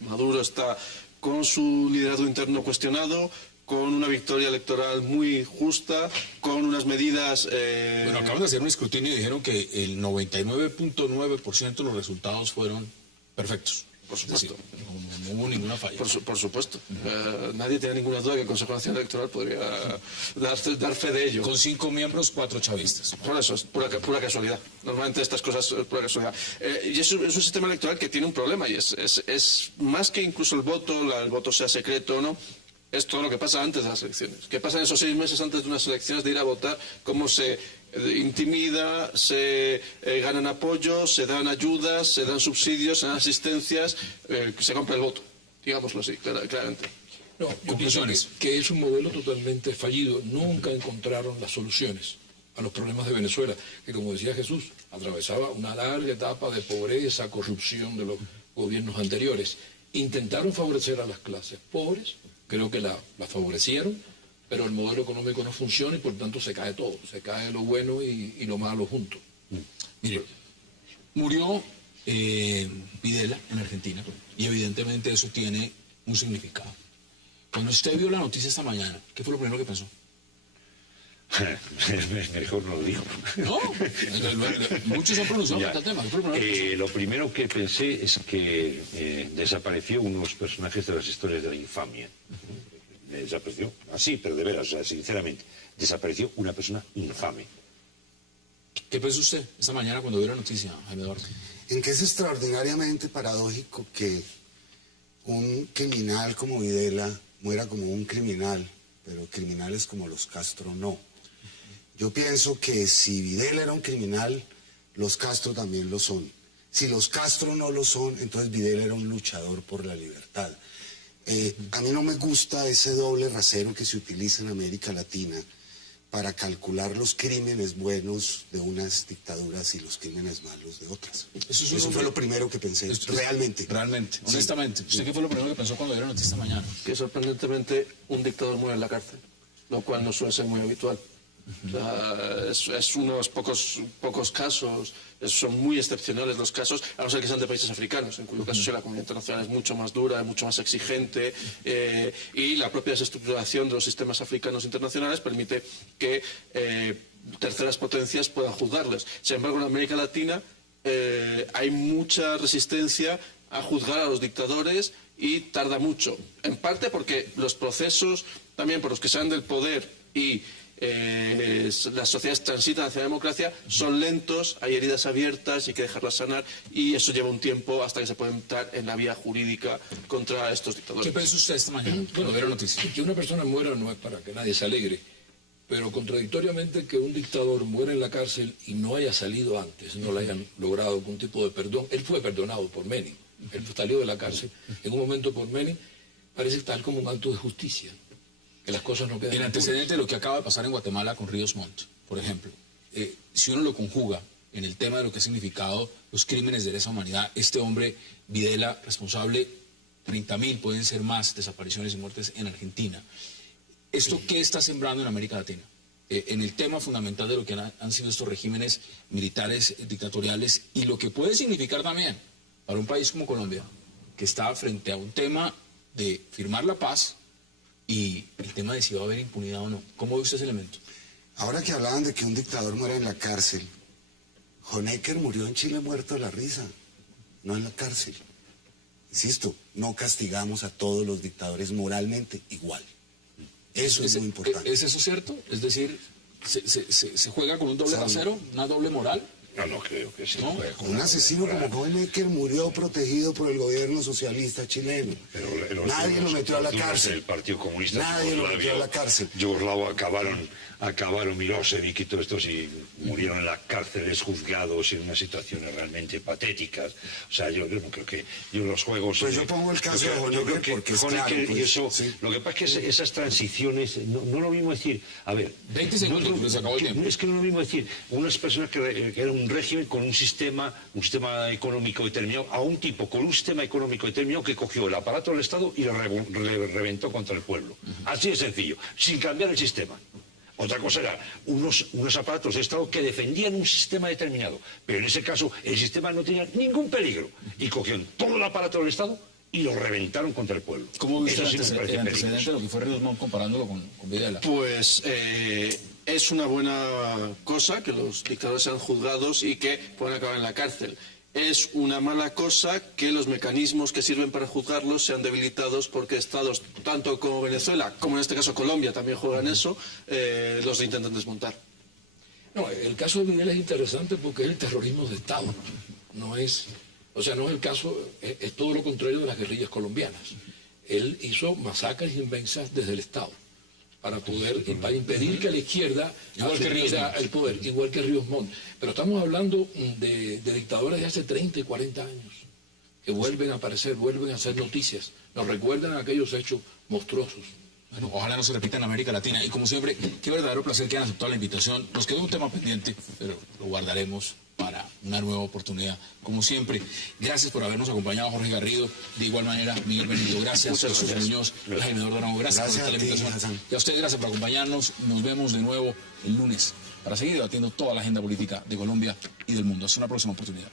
Maduro está con su liderazgo interno cuestionado, con una victoria electoral muy justa, con unas medidas... Bueno, acaban de hacer un escrutinio y dijeron que el 99.9% de los resultados fueron perfectos. Por supuesto. Es decir, no hubo ninguna falla. Por supuesto. Nadie tiene ninguna duda que el Consejo Nacional Electoral podría dar fe de ello. Con 5 miembros, 4 chavistas. Por eso, es pura casualidad. Normalmente estas cosas es pura casualidad. Y es un sistema electoral que tiene un problema, y es más que incluso el voto sea secreto o no, es todo lo que pasa antes de las elecciones. ¿Qué pasa en esos 6 meses antes de unas elecciones de ir a votar? Cómo se intimida, se ganan apoyos, se dan ayudas, se dan subsidios, se dan asistencias, se compra el voto, digámoslo así, claramente. No, yo pienso que es un modelo totalmente fallido. Nunca encontraron las soluciones a los problemas de Venezuela, que como decía Jesús, atravesaba una larga etapa de pobreza, corrupción de los gobiernos anteriores. Intentaron favorecer a las clases pobres, creo que la favorecieron, pero el modelo económico no funciona y por tanto se cae todo, se cae lo bueno y lo malo juntos. Mire, murió Videla en Argentina y evidentemente eso tiene un significado. Cuando usted vio la noticia esta mañana, ¿qué fue lo primero que pensó? Mejor no lo digo. No, muchos han pronunciado este tema. Lo primero que pensé es que desapareció uno de los personajes de las historias de la infamia. Desapareció, así, pero de veras, o sea, sinceramente, desapareció una persona infame. ¿Qué pensó usted esta mañana cuando vio la noticia, Jaime Eduardo? En que es extraordinariamente paradójico que un criminal como Videla muera como un criminal, pero criminales como los Castro no. Yo pienso que si Videla era un criminal, los Castro también lo son. Si los Castro no lo son, entonces Videla era un luchador por la libertad. A mí no me gusta ese doble rasero que se utiliza en América Latina para calcular los crímenes buenos de unas dictaduras y los crímenes malos de otras. Eso fue lo primero que pensé, realmente. Realmente, honestamente. ¿Usted qué fue lo primero que pensó cuando vio la noticia esta mañana? Que sorprendentemente un dictador muere en la cárcel, lo cual no suele ser muy habitual. O sea, es unos pocos casos, son muy excepcionales los casos, a no ser que sean de países africanos, en cuyo caso la comunidad internacional es mucho más dura, mucho más exigente, y la propia desestructuración de los sistemas africanos internacionales permite que terceras potencias puedan juzgarles. Sin embargo, en América Latina hay mucha resistencia a juzgar a los dictadores y tarda mucho, en parte porque los procesos también por los que salen del poder y las sociedades transitan hacia la democracia son lentos, hay heridas abiertas y hay que dejarlas sanar, y eso lleva un tiempo hasta que se puede entrar en la vía jurídica contra estos dictadores. ¿Qué pensó usted esta mañana? Bueno, que una persona muera no es para que nadie se alegre, pero contradictoriamente que un dictador muera en la cárcel y no haya salido antes, no le hayan logrado algún tipo de perdón. Él fue perdonado por Menem, él salió de la cárcel en un momento por Menem, parece tal como un acto de justicia. Que las cosas no queden. En antecedente de lo que acaba de pasar en Guatemala con Ríos Montt, por ejemplo, si uno lo conjuga en el tema de lo que ha significado los crímenes de lesa humanidad, este hombre, Videla, responsable, 30.000, pueden ser más desapariciones y muertes en Argentina. ¿Esto qué está sembrando en América Latina? En el tema fundamental de lo que han sido estos regímenes militares dictatoriales y lo que puede significar también para un país como Colombia, que está frente a un tema de firmar la paz, y el tema de si va a haber impunidad o no. ¿Cómo ve usted ese elemento? Ahora que hablaban de que un dictador muere en la cárcel, Honecker murió en Chile muerto de la risa, no en la cárcel. Insisto, no castigamos a todos los dictadores moralmente igual. Eso es muy importante. ¿Es eso cierto? Es decir, ¿se juega con un doble rasero, una doble moral? No creo que sí. ¿No? Un asesino como Honecker murió protegido por el gobierno socialista chileno. Nadie lo metió a la cárcel. El Partido Comunista. Nadie lo metió a la cárcel. Yugoslavo acabaron Milosevic y todos estos y murieron en las cárceles juzgados en unas situaciones realmente patéticas. O sea, yo no creo que los juegos... Pues yo pongo el caso de Honecker porque es claro, y eso, sí. Lo que pasa es que esas transiciones, no lo mismo decir, a ver... 20 segundos, no se acabó el tiempo. Es que no es lo mismo decir, unas personas que eran un régimen con un sistema económico determinado, a un tipo con un sistema económico determinado que cogió el aparato del Estado y lo reventó contra el pueblo. Así de sencillo, sin cambiar el sistema. Otra cosa era unos aparatos de Estado que defendían un sistema determinado, pero en ese caso el sistema no tenía ningún peligro y cogieron todo el aparato del Estado y lo reventaron contra el pueblo. ¿Cómo viste el antecedente de lo que fue Ríos Montt comparándolo con Videla? Pues es una buena cosa que los dictadores sean juzgados y que puedan acabar en la cárcel. Es una mala cosa que los mecanismos que sirven para juzgarlos sean debilitados porque estados, tanto como Venezuela, como en este caso Colombia también juegan eso, los intentan desmontar. No, el caso de Videla es interesante porque es el terrorismo de Estado. No es el caso, es todo lo contrario de las guerrillas colombianas. Él hizo masacres inmensas desde el Estado para impedir que la izquierda asumiera el poder, igual que Ríos Montt. Pero estamos hablando de dictadores de hace 30 y 40 años, que vuelven a aparecer, vuelven a hacer noticias, nos recuerdan aquellos hechos monstruosos. Bueno, ojalá no se repita en América Latina. Y como siempre, qué verdadero placer que hayan aceptado la invitación. Nos quedó un tema pendiente, pero lo guardaremos para una nueva oportunidad. Como siempre, gracias por habernos acompañado, Jorge Garrido. De igual manera, Miguel Benito, gracias. Jesús Muñoz, Jaime Dorado, gracias por esta invitación. Y a ustedes, gracias por acompañarnos. Nos vemos de nuevo el lunes para seguir debatiendo toda la agenda política de Colombia y del mundo. Hasta una próxima oportunidad.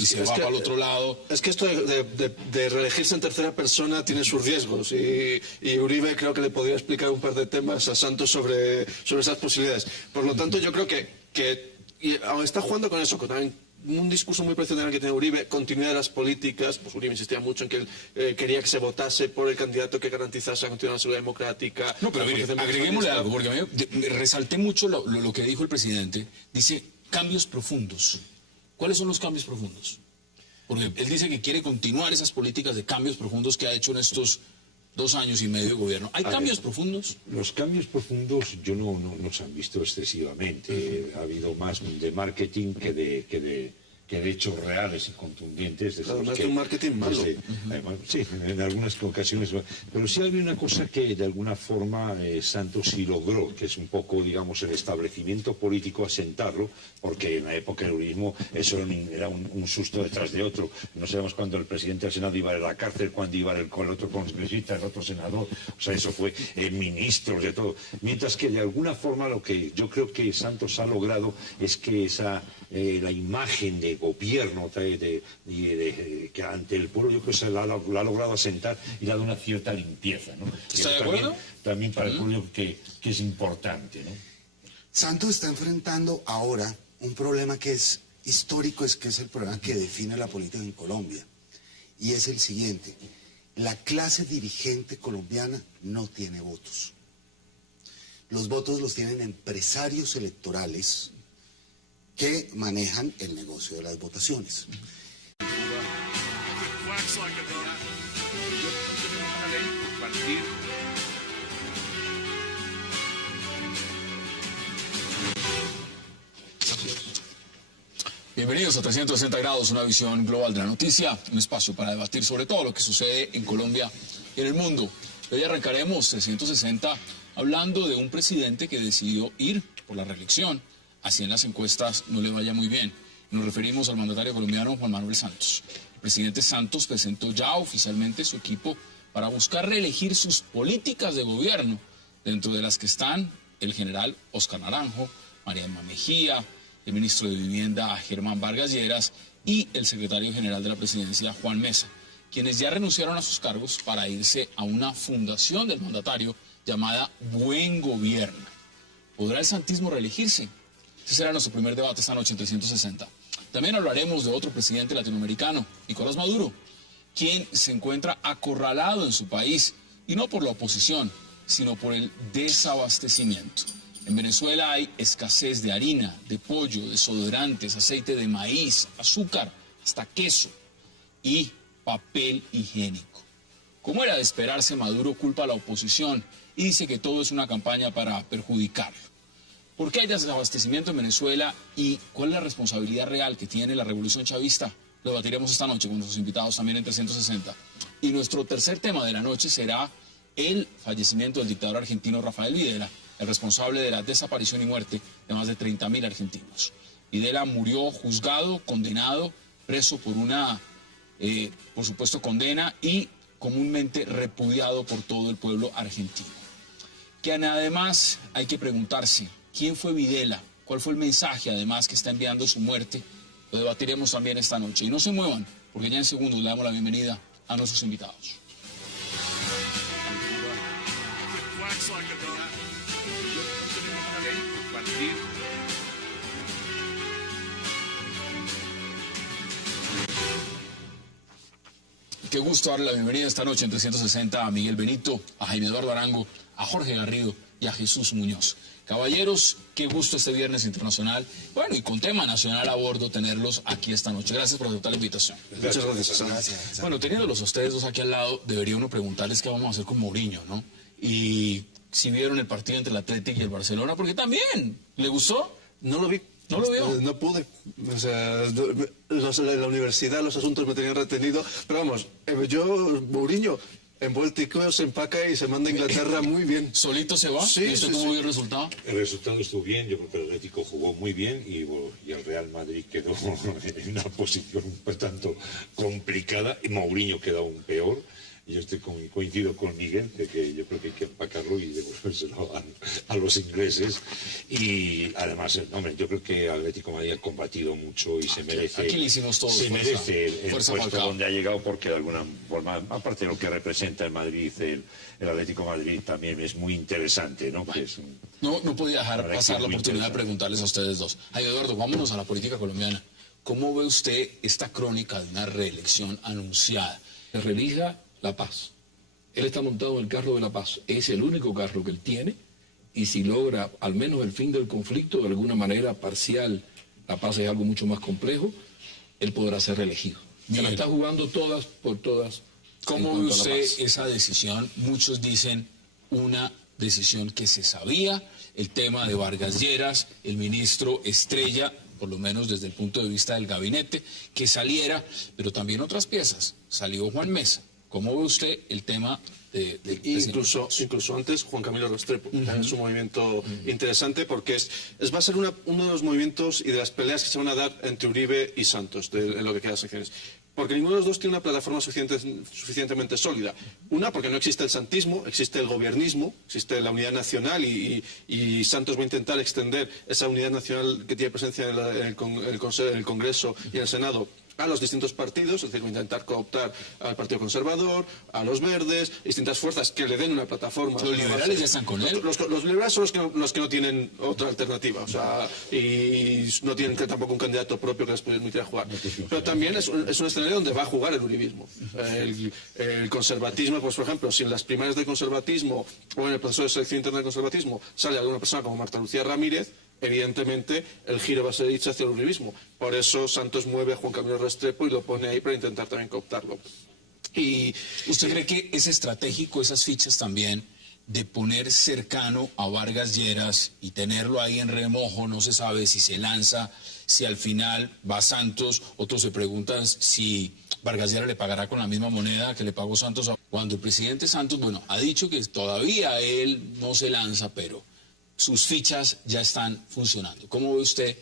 Y se va para el otro lado. Es que esto de reelegirse en tercera persona tiene sus riesgos y Uribe creo que le podría explicar un par de temas a Santos sobre esas posibilidades. Por lo tanto, yo creo que está jugando con eso, con un discurso muy parecido al que tiene Uribe, continuidad de las políticas. Pues Uribe insistía mucho en que él quería que se votase por el candidato que garantizase la continuidad de la seguridad democrática. No, pero mire, agreguémosle algo, porque me resalté mucho lo que dijo el presidente. Dice cambios profundos. ¿Cuáles son los cambios profundos? Porque él dice que quiere continuar esas políticas de cambios profundos que ha hecho en estos 2 años y medio de gobierno. ¿Hay cambios profundos? Los cambios profundos yo no se han visto excesivamente. Ha habido más de marketing que de hechos reales y contundentes. Además de un marketing malo. Sí, en algunas ocasiones. Pero sí había una cosa que de alguna forma Santos sí logró, que es un poco, digamos, el establecimiento político, asentarlo, porque en la época del uribismo eso era un susto detrás de otro. No sabemos cuándo el presidente del Senado iba a la cárcel, cuándo iba el otro congresista, el otro senador. O sea, eso fue ministros, de todo. Mientras que de alguna forma lo que yo creo que Santos ha logrado es que la imagen de gobierno que ante el pueblo, yo creo que se la ha logrado asentar y le ha dado una cierta limpieza, ¿no? ¿Está de acuerdo? También para el pueblo que es importante, ¿no? Santos está enfrentando ahora un problema que es histórico, que es el problema que define la política en Colombia. Y es el siguiente: la clase dirigente colombiana no tiene votos. Los votos los tienen empresarios electorales que manejan el negocio de las votaciones. Bienvenidos a 360 grados, una visión global de la noticia, un espacio para debatir sobre todo lo que sucede en Colombia y en el mundo. Hoy arrancaremos 360 hablando de un presidente que decidió ir por la reelección, así en las encuestas no le vaya muy bien. Nos referimos al mandatario colombiano Juan Manuel Santos. El presidente Santos presentó ya oficialmente su equipo para buscar reelegir sus políticas de gobierno, dentro de las que están el general Oscar Naranjo, María Emma Mejía, el ministro de Vivienda Germán Vargas Lleras y el secretario general de la presidencia Juan Mesa, quienes ya renunciaron a sus cargos para irse a una fundación del mandatario llamada Buen Gobierno. ¿Podrá el santismo reelegirse? Ese será nuestro primer debate esta noche en 360. También hablaremos de otro presidente latinoamericano, Nicolás Maduro, quien se encuentra acorralado en su país, y no por la oposición, sino por el desabastecimiento. En Venezuela hay escasez de harina, de pollo, desodorantes, aceite de maíz, azúcar, hasta queso y papel higiénico. Como era de esperarse, Maduro culpa a la oposición y dice que todo es una campaña para perjudicarlo. ¿Por qué hay desabastecimiento en Venezuela y cuál es la responsabilidad real que tiene la revolución chavista? Lo debatiremos esta noche con nuestros invitados también en 360. Y nuestro tercer tema de la noche será el fallecimiento del dictador argentino Rafael Videla, el responsable de la desaparición y muerte de más de 30.000 argentinos. Videla murió juzgado, condenado, preso por una, por supuesto, condena y comúnmente repudiado por todo el pueblo argentino. Que además hay que preguntarse, ¿quién fue Videla? ¿Cuál fue el mensaje además que está enviando su muerte? Lo debatiremos también esta noche. Y no se muevan, porque ya en segundos le damos la bienvenida a nuestros invitados. Qué gusto darle la bienvenida esta noche en 360 a Miguel Benito, a Jaime Eduardo Arango, a Jorge Garrido y a Jesús Muñoz. Caballeros, qué gusto este viernes internacional, bueno, y con tema nacional a bordo, tenerlos aquí esta noche. Gracias por aceptar la invitación. Muchas gracias. Bueno, teniéndolos a ustedes dos aquí al lado, debería uno preguntarles qué vamos a hacer con Mourinho, ¿no? Y si vieron el partido entre el Atlético y el Barcelona, porque también, ¿le gustó? No lo vi. ¿No lo vio? No pude. O sea, la universidad, los asuntos me tenían retenido. Pero vamos, Mourinho, envuelto y se empaca y se manda a Inglaterra muy bien. ¿Solito se va? Sí. ¿Y esto cómo vio el resultado? El resultado estuvo bien, yo creo que el Atlético jugó muy bien y el Real Madrid quedó en una posición un tanto complicada y Mourinho quedó aún peor. Yo coincido con Miguel, de que yo creo que hay que empacarlo y devolvérselo a los ingleses. Y además, hombre, yo creo que Atlético de Madrid ha combatido mucho y se merece. Aquí le hicimos todo. Se merece el puesto donde ha llegado, porque de alguna forma, aparte de lo que representa en Madrid, el Atlético de Madrid también es muy interesante, ¿no? Bueno, no podía dejar pasar la oportunidad de preguntarles a ustedes dos. Ay, Eduardo, vámonos a la política colombiana. ¿Cómo ve usted esta crónica de una reelección anunciada? Se relija la paz. Él está montado en el carro de la paz. Es el único carro que él tiene, y si logra al menos el fin del conflicto de alguna manera parcial, la paz es algo mucho más complejo, él podrá ser reelegido. Se la está jugando todas por todas ¿Cómo ve usted esa decisión? Muchos dicen una decisión que se sabía, el tema de Vargas Lleras, el ministro Estrella, por lo menos desde el punto de vista del gabinete, que saliera, pero también otras piezas. Salió Juan Mesa. ¿Cómo ve usted el tema del incluso antes Juan Camilo Restrepo? Es un movimiento interesante porque va a ser uno de los movimientos y de las peleas que se van a dar entre Uribe y Santos en lo que queda de las elecciones. Porque ninguno de los dos tiene una plataforma suficientemente sólida. Una, porque no existe el santismo, existe el gobiernismo, existe la unidad nacional y Santos va a intentar extender esa unidad nacional que tiene presencia en el Congreso y en el Senado a los distintos partidos, es decir, intentar cooptar al Partido Conservador, a los Verdes, distintas fuerzas que le den una plataforma. Los liberales ya están con él. Los liberales son los que no tienen otra alternativa, o sea, y no tienen tampoco un candidato propio que les pueda permitir jugar. Pero también es un escenario donde va a jugar el uribismo. El conservatismo, pues por ejemplo, si en las primarias del conservatismo o en el proceso de selección interna del conservatismo sale alguna persona como Marta Lucía Ramírez, evidentemente el giro va a ser dicho hacia el uribismo. Por eso Santos mueve a Juan Camilo Restrepo y lo pone ahí para intentar también cooptarlo. ¿Y usted cree que es estratégico esas fichas también de poner cercano a Vargas Lleras y tenerlo ahí en remojo? No se sabe si se lanza, si al final va Santos. Otros se preguntan si Vargas Lleras le pagará con la misma moneda que le pagó Santos. Cuando el presidente Santos, bueno, ha dicho que todavía él no se lanza, pero sus fichas ya están funcionando. ¿Cómo ve usted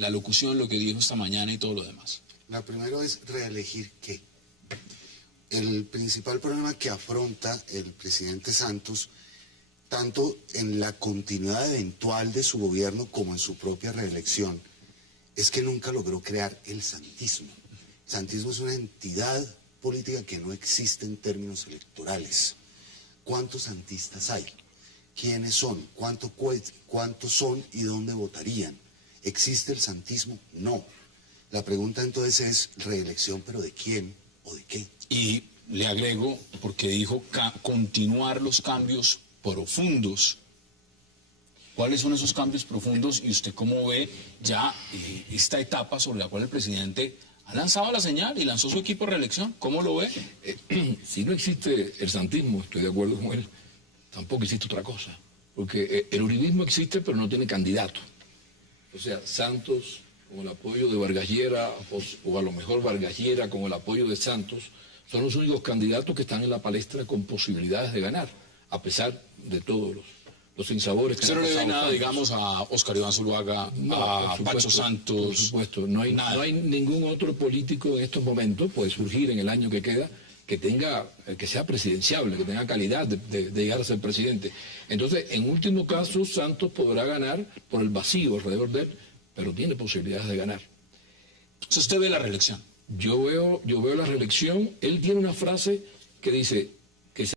la locución, lo que dijo esta mañana y todo lo demás? La primera es reelegir qué. El principal problema que afronta el presidente Santos, tanto en la continuidad eventual de su gobierno como en su propia reelección, es que nunca logró crear el santismo. El santismo es una entidad política que no existe en términos electorales. ¿Cuántos santistas hay? ¿Quiénes son? ¿Cuántos son y dónde votarían? ¿Existe el santismo? No. La pregunta entonces es reelección, pero ¿de quién o de qué? Y le agrego, porque dijo continuar los cambios profundos. ¿Cuáles son esos cambios profundos? Y usted cómo ve ya esta etapa sobre la cual el presidente ha lanzado la señal y lanzó su equipo de reelección. ¿Cómo lo ve? Si no existe el santismo, estoy de acuerdo con él, tampoco existe otra cosa. Porque el uribismo existe, pero no tiene candidato. O sea, Santos con el apoyo de Vargas Lleras, o a lo mejor Vargas Lleras con el apoyo de Santos, son los únicos candidatos que están en la palestra con posibilidades de ganar, a pesar de todos los sinsabores que ¿Usted no le ve nada, digamos, a Óscar Iván Zuluaga, a Pacho Santos? Por supuesto, no hay ningún otro político en estos momentos, puede surgir en el año que queda, que sea presidenciable, que tenga calidad de llegar a ser presidente. Entonces, en último caso, Santos podrá ganar por el vacío alrededor de él, pero tiene posibilidades de ganar. ¿Usted ve la reelección? Yo veo la reelección. Él tiene una frase que dice,